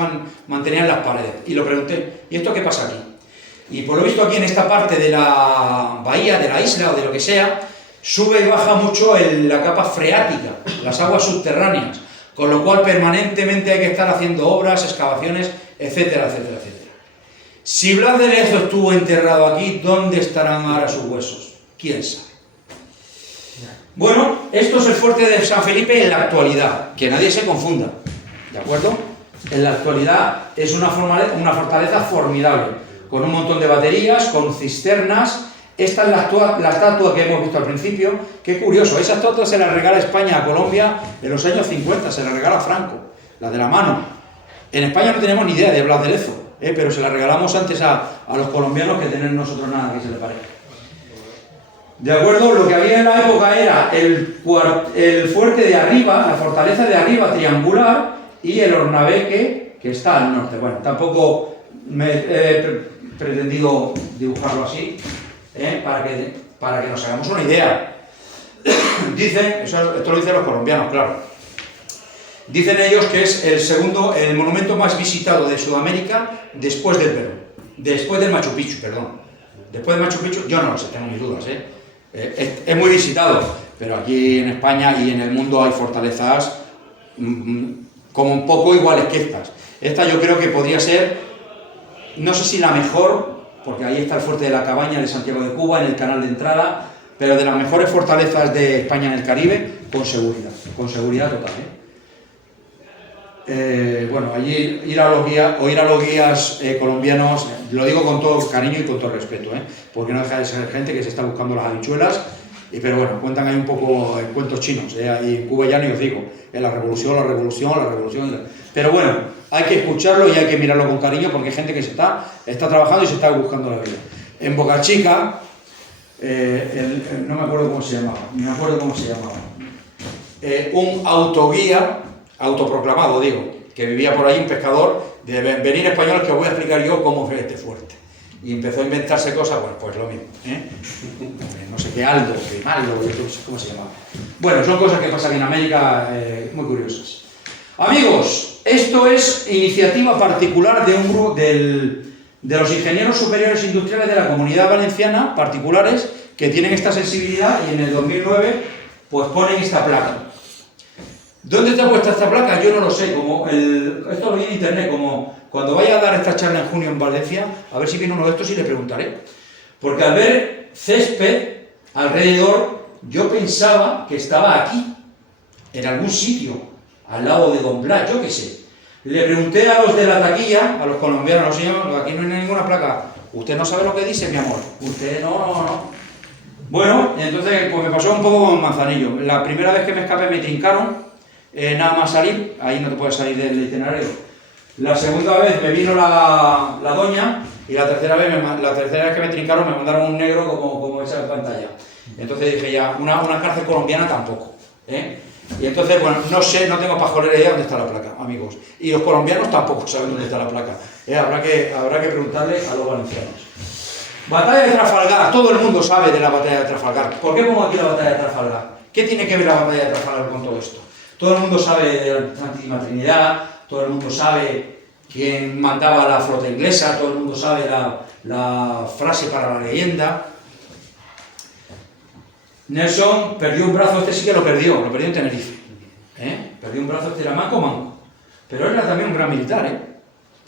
mantenían las paredes. Y lo pregunté, ¿y esto qué pasa aquí? Y por lo visto aquí en esta parte de la bahía, de la isla o de lo que sea, sube y baja mucho la capa freática, las aguas subterráneas, con lo cual permanentemente hay que estar haciendo obras, excavaciones, etcétera, etcétera, etcétera. Si Blas de Lezo estuvo enterrado aquí, ¿dónde estarán ahora sus huesos? ¿Quién sabe? Bueno, esto es el fuerte de San Felipe en la actualidad, que nadie se confunda, ¿de acuerdo? En la actualidad es una fortaleza formidable, con un montón de baterías, con cisternas. Esta es la estatua que hemos visto al principio. Qué curioso, esa estatua se la regala España a Colombia en los años 50, se la regala Franco, la de la mano. En España no tenemos ni idea de Blas de Lezo, pero se la regalamos antes a los colombianos que tener nosotros nada que se le parezca. De acuerdo, lo que había en la época era el fuerte de arriba, la fortaleza de arriba triangular y el Ornabeque que está al norte. Bueno, tampoco me he pretendido dibujarlo así, para que nos hagamos una idea. Dicen, esto lo dicen los colombianos, claro. Dicen ellos que es el monumento más visitado de Sudamérica después del Perú. Después del Machu Picchu, perdón. Después del Machu Picchu, yo no lo sé, tengo mis dudas, es muy visitado, pero aquí en España y en el mundo hay fortalezas como un poco iguales que estas. Esta yo creo que podría ser, no sé si la mejor, porque ahí está el fuerte de la Cabaña de Santiago de Cuba, en el canal de entrada, pero de las mejores fortalezas de España en el Caribe, con seguridad total, bueno, allí oír a los guías colombianos, lo digo con todo cariño y con todo respeto, porque no deja de ser gente que se está buscando las habichuelas, pero bueno, cuentan ahí un poco en cuentos chinos, y en Cuba ya ni os digo, la revolución, pero bueno, hay que escucharlo y hay que mirarlo con cariño porque hay gente que está trabajando y se está buscando la vida. En Boca Chica, no me acuerdo cómo se llamaba, un autoguía, autoproclamado, que vivía por ahí, un pescador, de venir españoles, que os voy a explicar yo cómo fue este fuerte. Y empezó a inventarse cosas, bueno, pues lo mismo, no sé qué Aldo, ¿cómo se llamaba? Bueno, son cosas que pasan en América, muy curiosas. Amigos, esto es iniciativa particular de un grupo de los ingenieros superiores industriales de la Comunidad Valenciana, particulares, que tienen esta sensibilidad y en el 2009 pues ponen esta placa. ¿Dónde está puesta esta placa? Yo no lo sé, esto lo vi en internet, como cuando vaya a dar esta charla en junio en Valencia, a ver si viene uno de estos y le preguntaré. Porque al ver césped alrededor, yo pensaba que estaba aquí, en algún sitio, al lado de Don Blas, yo qué sé. Le pregunté a los de la taquilla, a los colombianos, señor, aquí no hay ninguna placa. Usted no sabe lo que dice, mi amor. Usted no. Bueno, entonces pues me pasó un poco con Manzanillo. La primera vez que me escapé me trincaron, nada más salir, ahí no te puedes salir del itinerario. La segunda vez me vino la doña y la tercera vez que me trincaron me mandaron un negro como esa pantalla. Entonces dije ya, una cárcel colombiana tampoco, ¿eh? Y entonces, bueno, no sé, no tengo pajolera idea dónde está la placa, amigos. Y los colombianos tampoco saben dónde está la placa. Habrá que preguntarle a los valencianos. Batalla de Trafalgar, todo el mundo sabe de la batalla de Trafalgar. ¿Por qué pongo aquí la batalla de Trafalgar? ¿Qué tiene que ver la batalla de Trafalgar con todo esto? Todo el mundo sabe de la Santísima Trinidad, todo el mundo sabe quién mandaba la flota inglesa, todo el mundo sabe la frase para la leyenda. Nelson perdió un brazo, este sí que lo perdió en Tenerife. Perdió un brazo, este era manco. Pero era también un gran militar,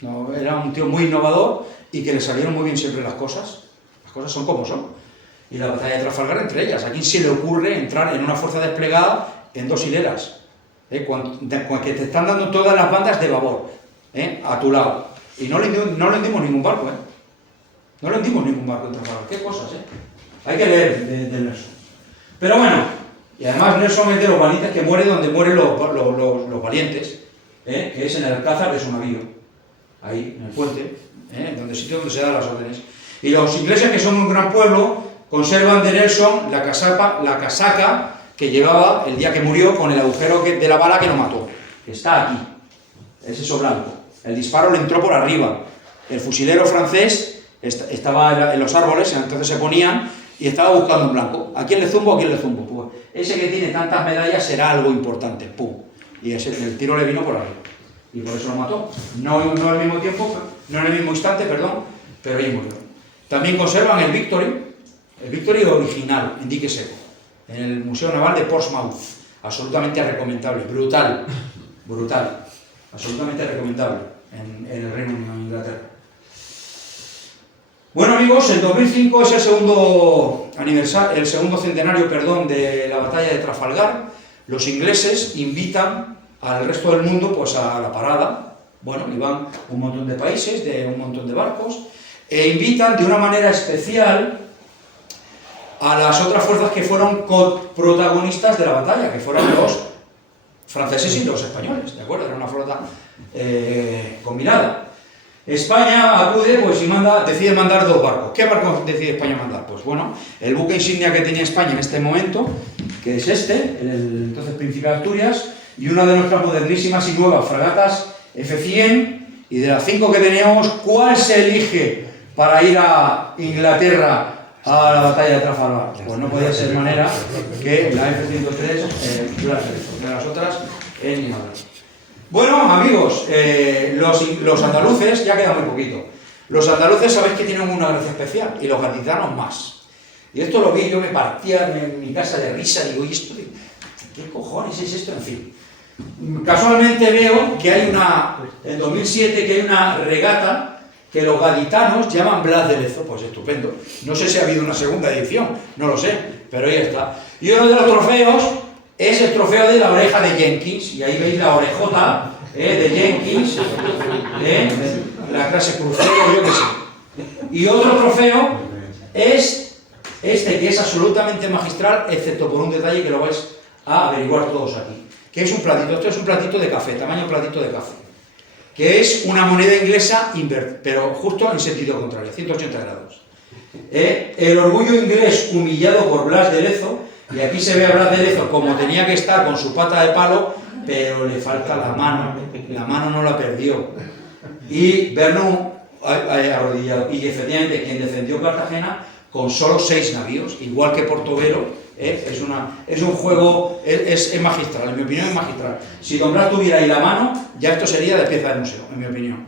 No, era un tío muy innovador y que le salieron muy bien siempre las cosas. Las cosas son como son. Y la batalla de Trafalgar entre ellas. ¿A quién se le ocurre entrar en una fuerza desplegada en 2 hileras? Que te están dando todas las bandas de babor, a tu lado. Y no le hundimos ningún barco, No le hundimos ningún barco en Trafalgar. ¿Qué cosas, Hay que leer de Nelson. Pero bueno, y además Nelson es de los valientes que muere donde mueren los valientes, que es en el alcázar de su navío, ahí, en el puente, sitio donde se dan las órdenes. Y los ingleses, que son un gran pueblo, conservan de Nelson la casaca que llevaba el día que murió con el agujero de la bala que lo mató, que está aquí, es eso blanco. El disparo le entró por arriba. El fusilero francés estaba en los árboles, entonces se ponían y estaba buscando un blanco. ¿A quién le zumbo? ¿A quién le zumbo? Pues ese que tiene tantas medallas será algo importante. ¡Pum! Y el tiro le vino por arriba. Y por eso lo mató. No al mismo tiempo, no en el mismo instante, perdón, pero ahí murió. También conservan el Victory original, en dique seco, en el Museo Naval de Portsmouth. Absolutamente recomendable. Brutal. Absolutamente recomendable en el Reino Unido, en Inglaterra. Bueno, amigos, el 2005 es el segundo centenario, de la batalla de Trafalgar. Los ingleses invitan al resto del mundo pues a la parada. Bueno, y van un montón de países, de un montón de barcos, e invitan de una manera especial a las otras fuerzas que fueron protagonistas de la batalla, que fueron los franceses y los españoles, ¿de acuerdo? Era una flota combinada. España acude pues, y decide mandar 2 barcos. ¿Qué barcos decide España mandar? Pues bueno, el buque insignia que tenía España en este momento, que es el entonces Príncipe de Asturias, y una de nuestras modernísimas y nuevas fragatas F-100, y de las 5 que teníamos, ¿cuál se elige para ir a Inglaterra a la batalla de Trafalgar? Pues no podía ser manera que la F-103, de las otras, ni nada. Bueno, amigos, los andaluces, ya queda muy poquito. Los andaluces sabéis que tienen una gracia especial, y los gaditanos más. Y esto lo vi, yo me partía en mi casa de risa, digo, ¿y esto? ¿Qué cojones es esto? En fin. Casualmente veo que hay en 2007, que hay una regata que los gaditanos llaman Blas de Lezo. Pues estupendo. No sé si ha habido una segunda edición, no lo sé, pero ahí está. Y uno de los trofeos es el trofeo de la oreja de Jenkins, y ahí veis la orejota de Jenkins, la clase crucero, yo qué sé. Y otro trofeo es este, que es absolutamente magistral, excepto por un detalle que lo vais a averiguar todos aquí, que es un platito. Esto es un platito de café, tamaño platito de café, que es una moneda inglesa, pero justo en sentido contrario, 180 grados. El orgullo inglés humillado por Blas de Lezo. Y aquí se ve a Blas de Lezo como tenía que estar con su pata de palo, pero le falta la mano no la perdió. Y Vernon arrodillado. Y efectivamente quien defendió Cartagena con solo 6 navíos, igual que Portobelo, es un juego, es magistral, en mi opinión es magistral. Si Don Blas tuviera ahí la mano, ya esto sería de pieza de museo, en mi opinión.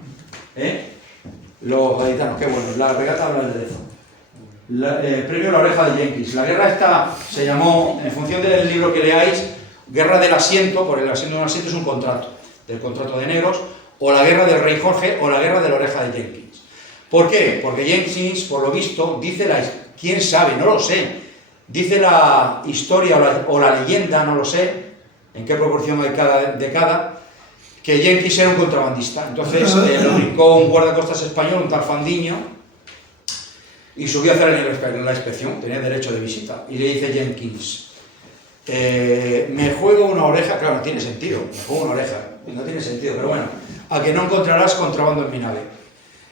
Los gaditanos, qué bueno, la regata Blas de Lezo. Premio La Oreja de Jenkins. La guerra esta se llamó, en función del libro que leáis, Guerra del Asiento, por el asiento de un asiento es un contrato, del contrato de negros, o la Guerra del Rey Jorge, o la Guerra de la Oreja de Jenkins. ¿Por qué? Porque Jenkins, por lo visto, dice quién sabe, no lo sé, dice la historia o la leyenda, no lo sé, en qué proporción de cada, que Jenkins era un contrabandista. Entonces lo brincó un guardacostas español, un tal Fandiño, y subió a hacer la inspección, tenía derecho de visita, y le dice Jenkins, me juego una oreja, claro, no tiene sentido, me juego una oreja, no tiene sentido, pero bueno, a que no encontrarás contrabando en mi nave.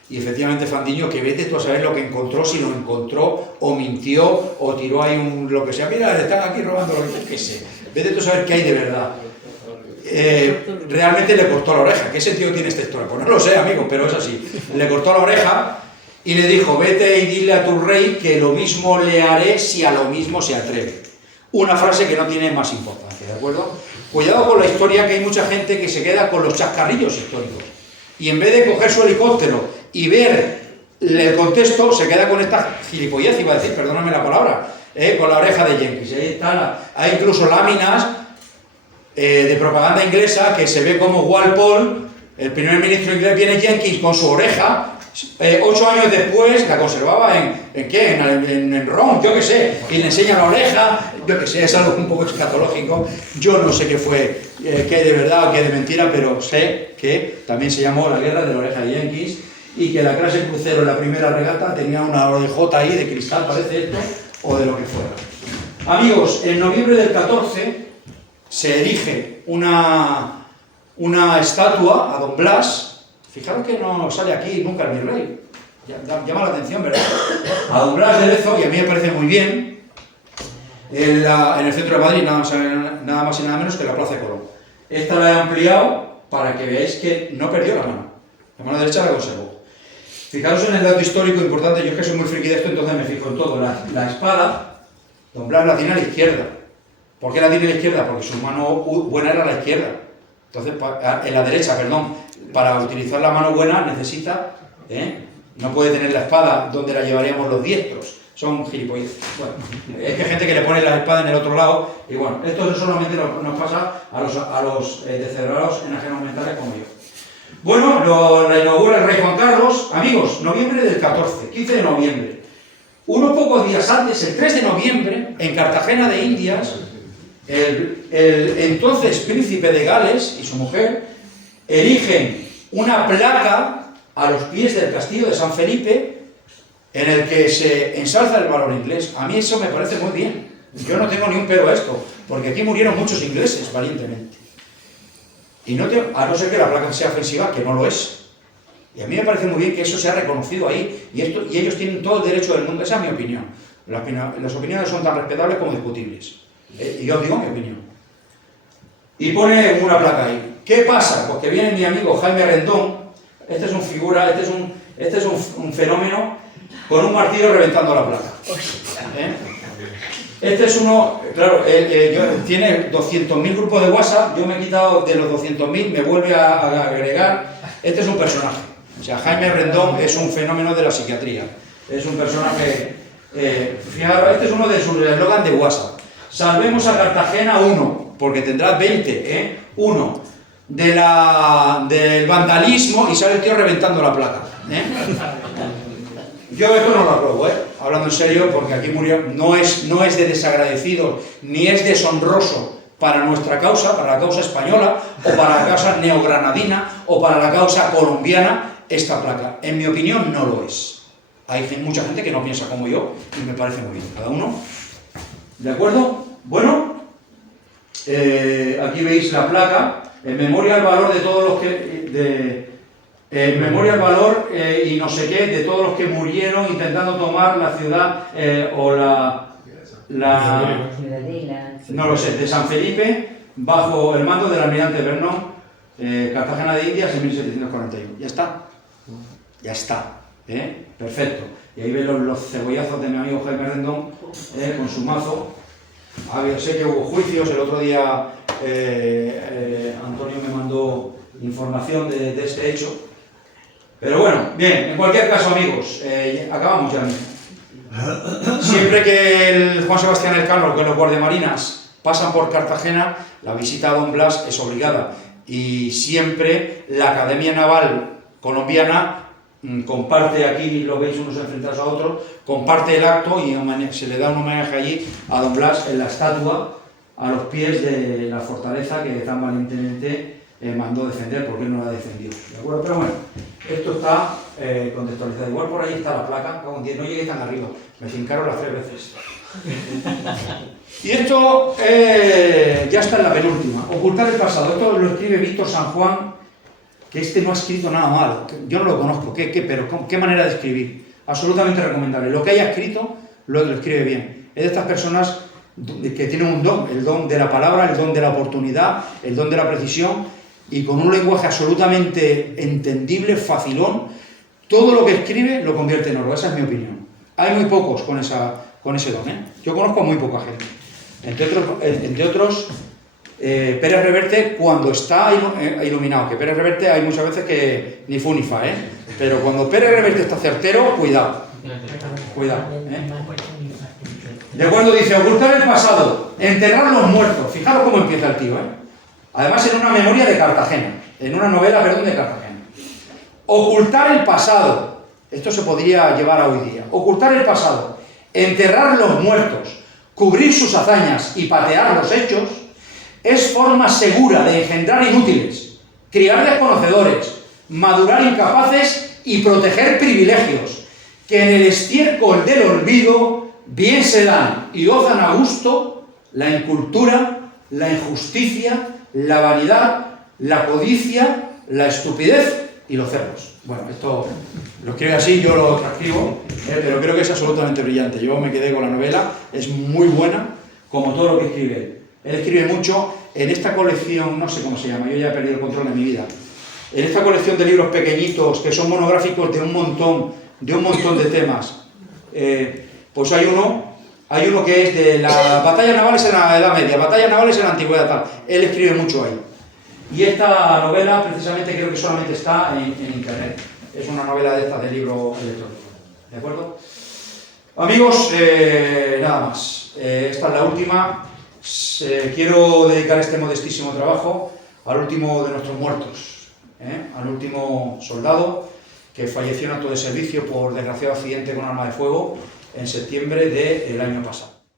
Y efectivamente Fandiño, que vete tú a saber lo que encontró, si lo encontró, o mintió, o tiró ahí lo que sea. Mira, le están aquí robando lo que sé. Vete tú a saber qué hay de verdad. Realmente le cortó la oreja. ¿Qué sentido tiene esta historia? Pues no lo sé, amigo, pero es así. Le cortó la oreja y le dijo, vete y dile a tu rey que lo mismo le haré si a lo mismo se atreve. Una frase que no tiene más importancia, ¿de acuerdo? Cuidado con la historia, que hay mucha gente que se queda con los chascarrillos históricos. Y en vez de coger su helicóptero y ver el contexto, se queda con esta gilipollez, iba a decir, perdóname la palabra, con la oreja de Jenkins. Hay incluso láminas de propaganda inglesa que se ve como Walpole, el primer ministro inglés, viene Jenkins con su oreja, 8 años después la conservaba en Ron, yo qué sé, y le enseña la oreja, yo qué sé, es algo un poco escatológico. Yo no sé qué fue, qué de verdad o qué de mentira, pero sé que también se llamó la guerra de la oreja de Jenkins, y que la clase crucero en la primera regata tenía una orejota ahí de cristal, parece esto, o de lo que fuera. Amigos, en noviembre del 14 se erige una estatua a Don Blas. Fijaros que no sale aquí nunca el virrey. Llama la atención, ¿verdad? A Don Blas de Lezo, y a mí me parece muy bien, en el centro de Madrid, nada más y nada menos que la Plaza de Colón. Esta la he ampliado para que veáis que no perdió la mano derecha la conservó. Fijaros en el dato histórico importante, yo es que soy muy friki de esto, entonces me fijo en todo. La espada, Don Blas la tiene a la izquierda. ¿Por qué la tiene a la izquierda? Porque su mano buena era la izquierda. Entonces, en la derecha, perdón, para utilizar la mano buena necesita, no puede tener la espada donde la llevaríamos los diestros. Son gilipollas. Bueno, es que hay gente que le pone la espada en el otro lado, y bueno, esto solamente nos pasa a los descerebrados enajenos mentales como yo. Bueno, la inaugura el rey Juan Carlos. Amigos, noviembre del 14, 15 de noviembre. Unos pocos días antes, el 3 de noviembre, en Cartagena de Indias, el entonces príncipe de Gales y su mujer erigen una placa a los pies del castillo de San Felipe en el que se ensalza el valor inglés. A mí eso me parece muy bien. Yo no tengo ni un pero a esto, porque aquí murieron muchos ingleses valientemente. Y a no ser que la placa sea ofensiva, que no lo es. Y a mí me parece muy bien que eso sea reconocido ahí, y ellos tienen todo el derecho del mundo. Esa es mi opinión. Las opiniones son tan respetables como discutibles. Y yo os digo mi opinión. Y pone una placa ahí. ¿Qué pasa? Pues que viene mi amigo Jaime Rendón. Este es un figura, este es un fenómeno con un martillo reventando la placa. Este es uno, claro, tiene 200.000 grupos de WhatsApp. Yo me he quitado de los 200.000, me vuelve a agregar. Este es un personaje. O sea, Jaime Rendón es un fenómeno de la psiquiatría. Es un personaje. Fijaros, este es uno de sus eslogan de WhatsApp. Salvemos a Cartagena 1, porque tendrá 20, 1 del vandalismo, y sale el tío reventando la placa. Yo esto no lo apruebo, hablando en serio, porque aquí murió, no es de desagradecido, ni es deshonroso para nuestra causa, para la causa española, o para la causa neogranadina, o para la causa colombiana, esta placa. En mi opinión no lo es. Hay mucha gente que no piensa como yo, y me parece muy bien. Cada uno, ¿de acuerdo? Bueno, aquí veis la placa, en memoria al valor de todos los que... en memoria al valor y no sé qué, de todos los que murieron intentando tomar la ciudad o no lo sé, de San Felipe, bajo el mando del almirante Vernon, Cartagena de Indias en 1741. Ya está. Ya está. Perfecto. Y ahí ven los cebollazos de mi amigo Jaime Rendón con su mazo. Sé que hubo juicios, el otro día Antonio me mandó información de este hecho. Pero bueno, bien, en cualquier caso, amigos, acabamos ya. Siempre que el Juan Sebastián Elcano, que los guardiamarinas pasan por Cartagena, la visita a Don Blas es obligada. Y siempre la Academia Naval Colombiana comparte, aquí lo veis unos enfrentados a otros, comparte el acto y se le da un homenaje allí a Don Blas en la estatua a los pies de la fortaleza que tan valientemente mandó defender, porque él no la defendió, ¿de acuerdo? Pero bueno, esto está contextualizado. Igual por ahí está la placa, no llegué tan arriba, me fincaron las 3 veces. Y esto ya está en la penúltima, ocultar el pasado. Esto lo escribe Víctor San Juan que este no ha escrito nada malo, yo no lo conozco, pero qué manera de escribir, absolutamente recomendable. Lo que haya escrito, lo escribe bien. Es de estas personas que tienen un don, el don de la palabra, el don de la oportunidad, el don de la precisión, y con un lenguaje absolutamente entendible, facilón, todo lo que escribe lo convierte en oro. Esa es mi opinión. Hay muy pocos con ese don, ¿eh? Yo conozco a muy poca gente. Entre otros, Pérez Reverte, cuando está iluminado, que Pérez Reverte hay muchas veces que ni fu ni fa, ¿eh? Pero cuando Pérez Reverte está certero, cuidado, ¿eh? De cuando dice, ocultar el pasado, enterrar los muertos. Fijaros cómo empieza el tío, ¿eh? Además en una memoria de Cartagena, en una novela, perdón, de Cartagena. Ocultar el pasado, esto se podría llevar a hoy día. Ocultar el pasado, enterrar los muertos, cubrir sus hazañas y patear los hechos, es forma segura de engendrar inútiles, criar desconocedores, madurar incapaces y proteger privilegios, que en el estiércol del olvido bien se dan y gozan a gusto la incultura, la injusticia, la vanidad, la codicia, la estupidez y los celos. Bueno, esto lo escribe así, yo lo transcribo, pero creo que es absolutamente brillante. Yo me quedé con la novela, es muy buena, como todo lo que escribe él. Él escribe mucho en esta colección, no sé cómo se llama, yo ya he perdido el control de mi vida, en esta colección de libros pequeñitos que son monográficos de un montón de temas. Pues hay uno que es de las batallas navales en la Edad Media, batallas navales en la Antigüedad, tal. Él escribe mucho ahí. Y esta novela, precisamente, creo que solamente está en internet. Es una novela de estas de libro electrónico. ¿De acuerdo? Amigos, nada más. Esta es la última. Quiero dedicar este modestísimo trabajo al último de nuestros muertos, al último soldado que falleció en acto de servicio por desgraciado accidente con arma de fuego en septiembre del año pasado.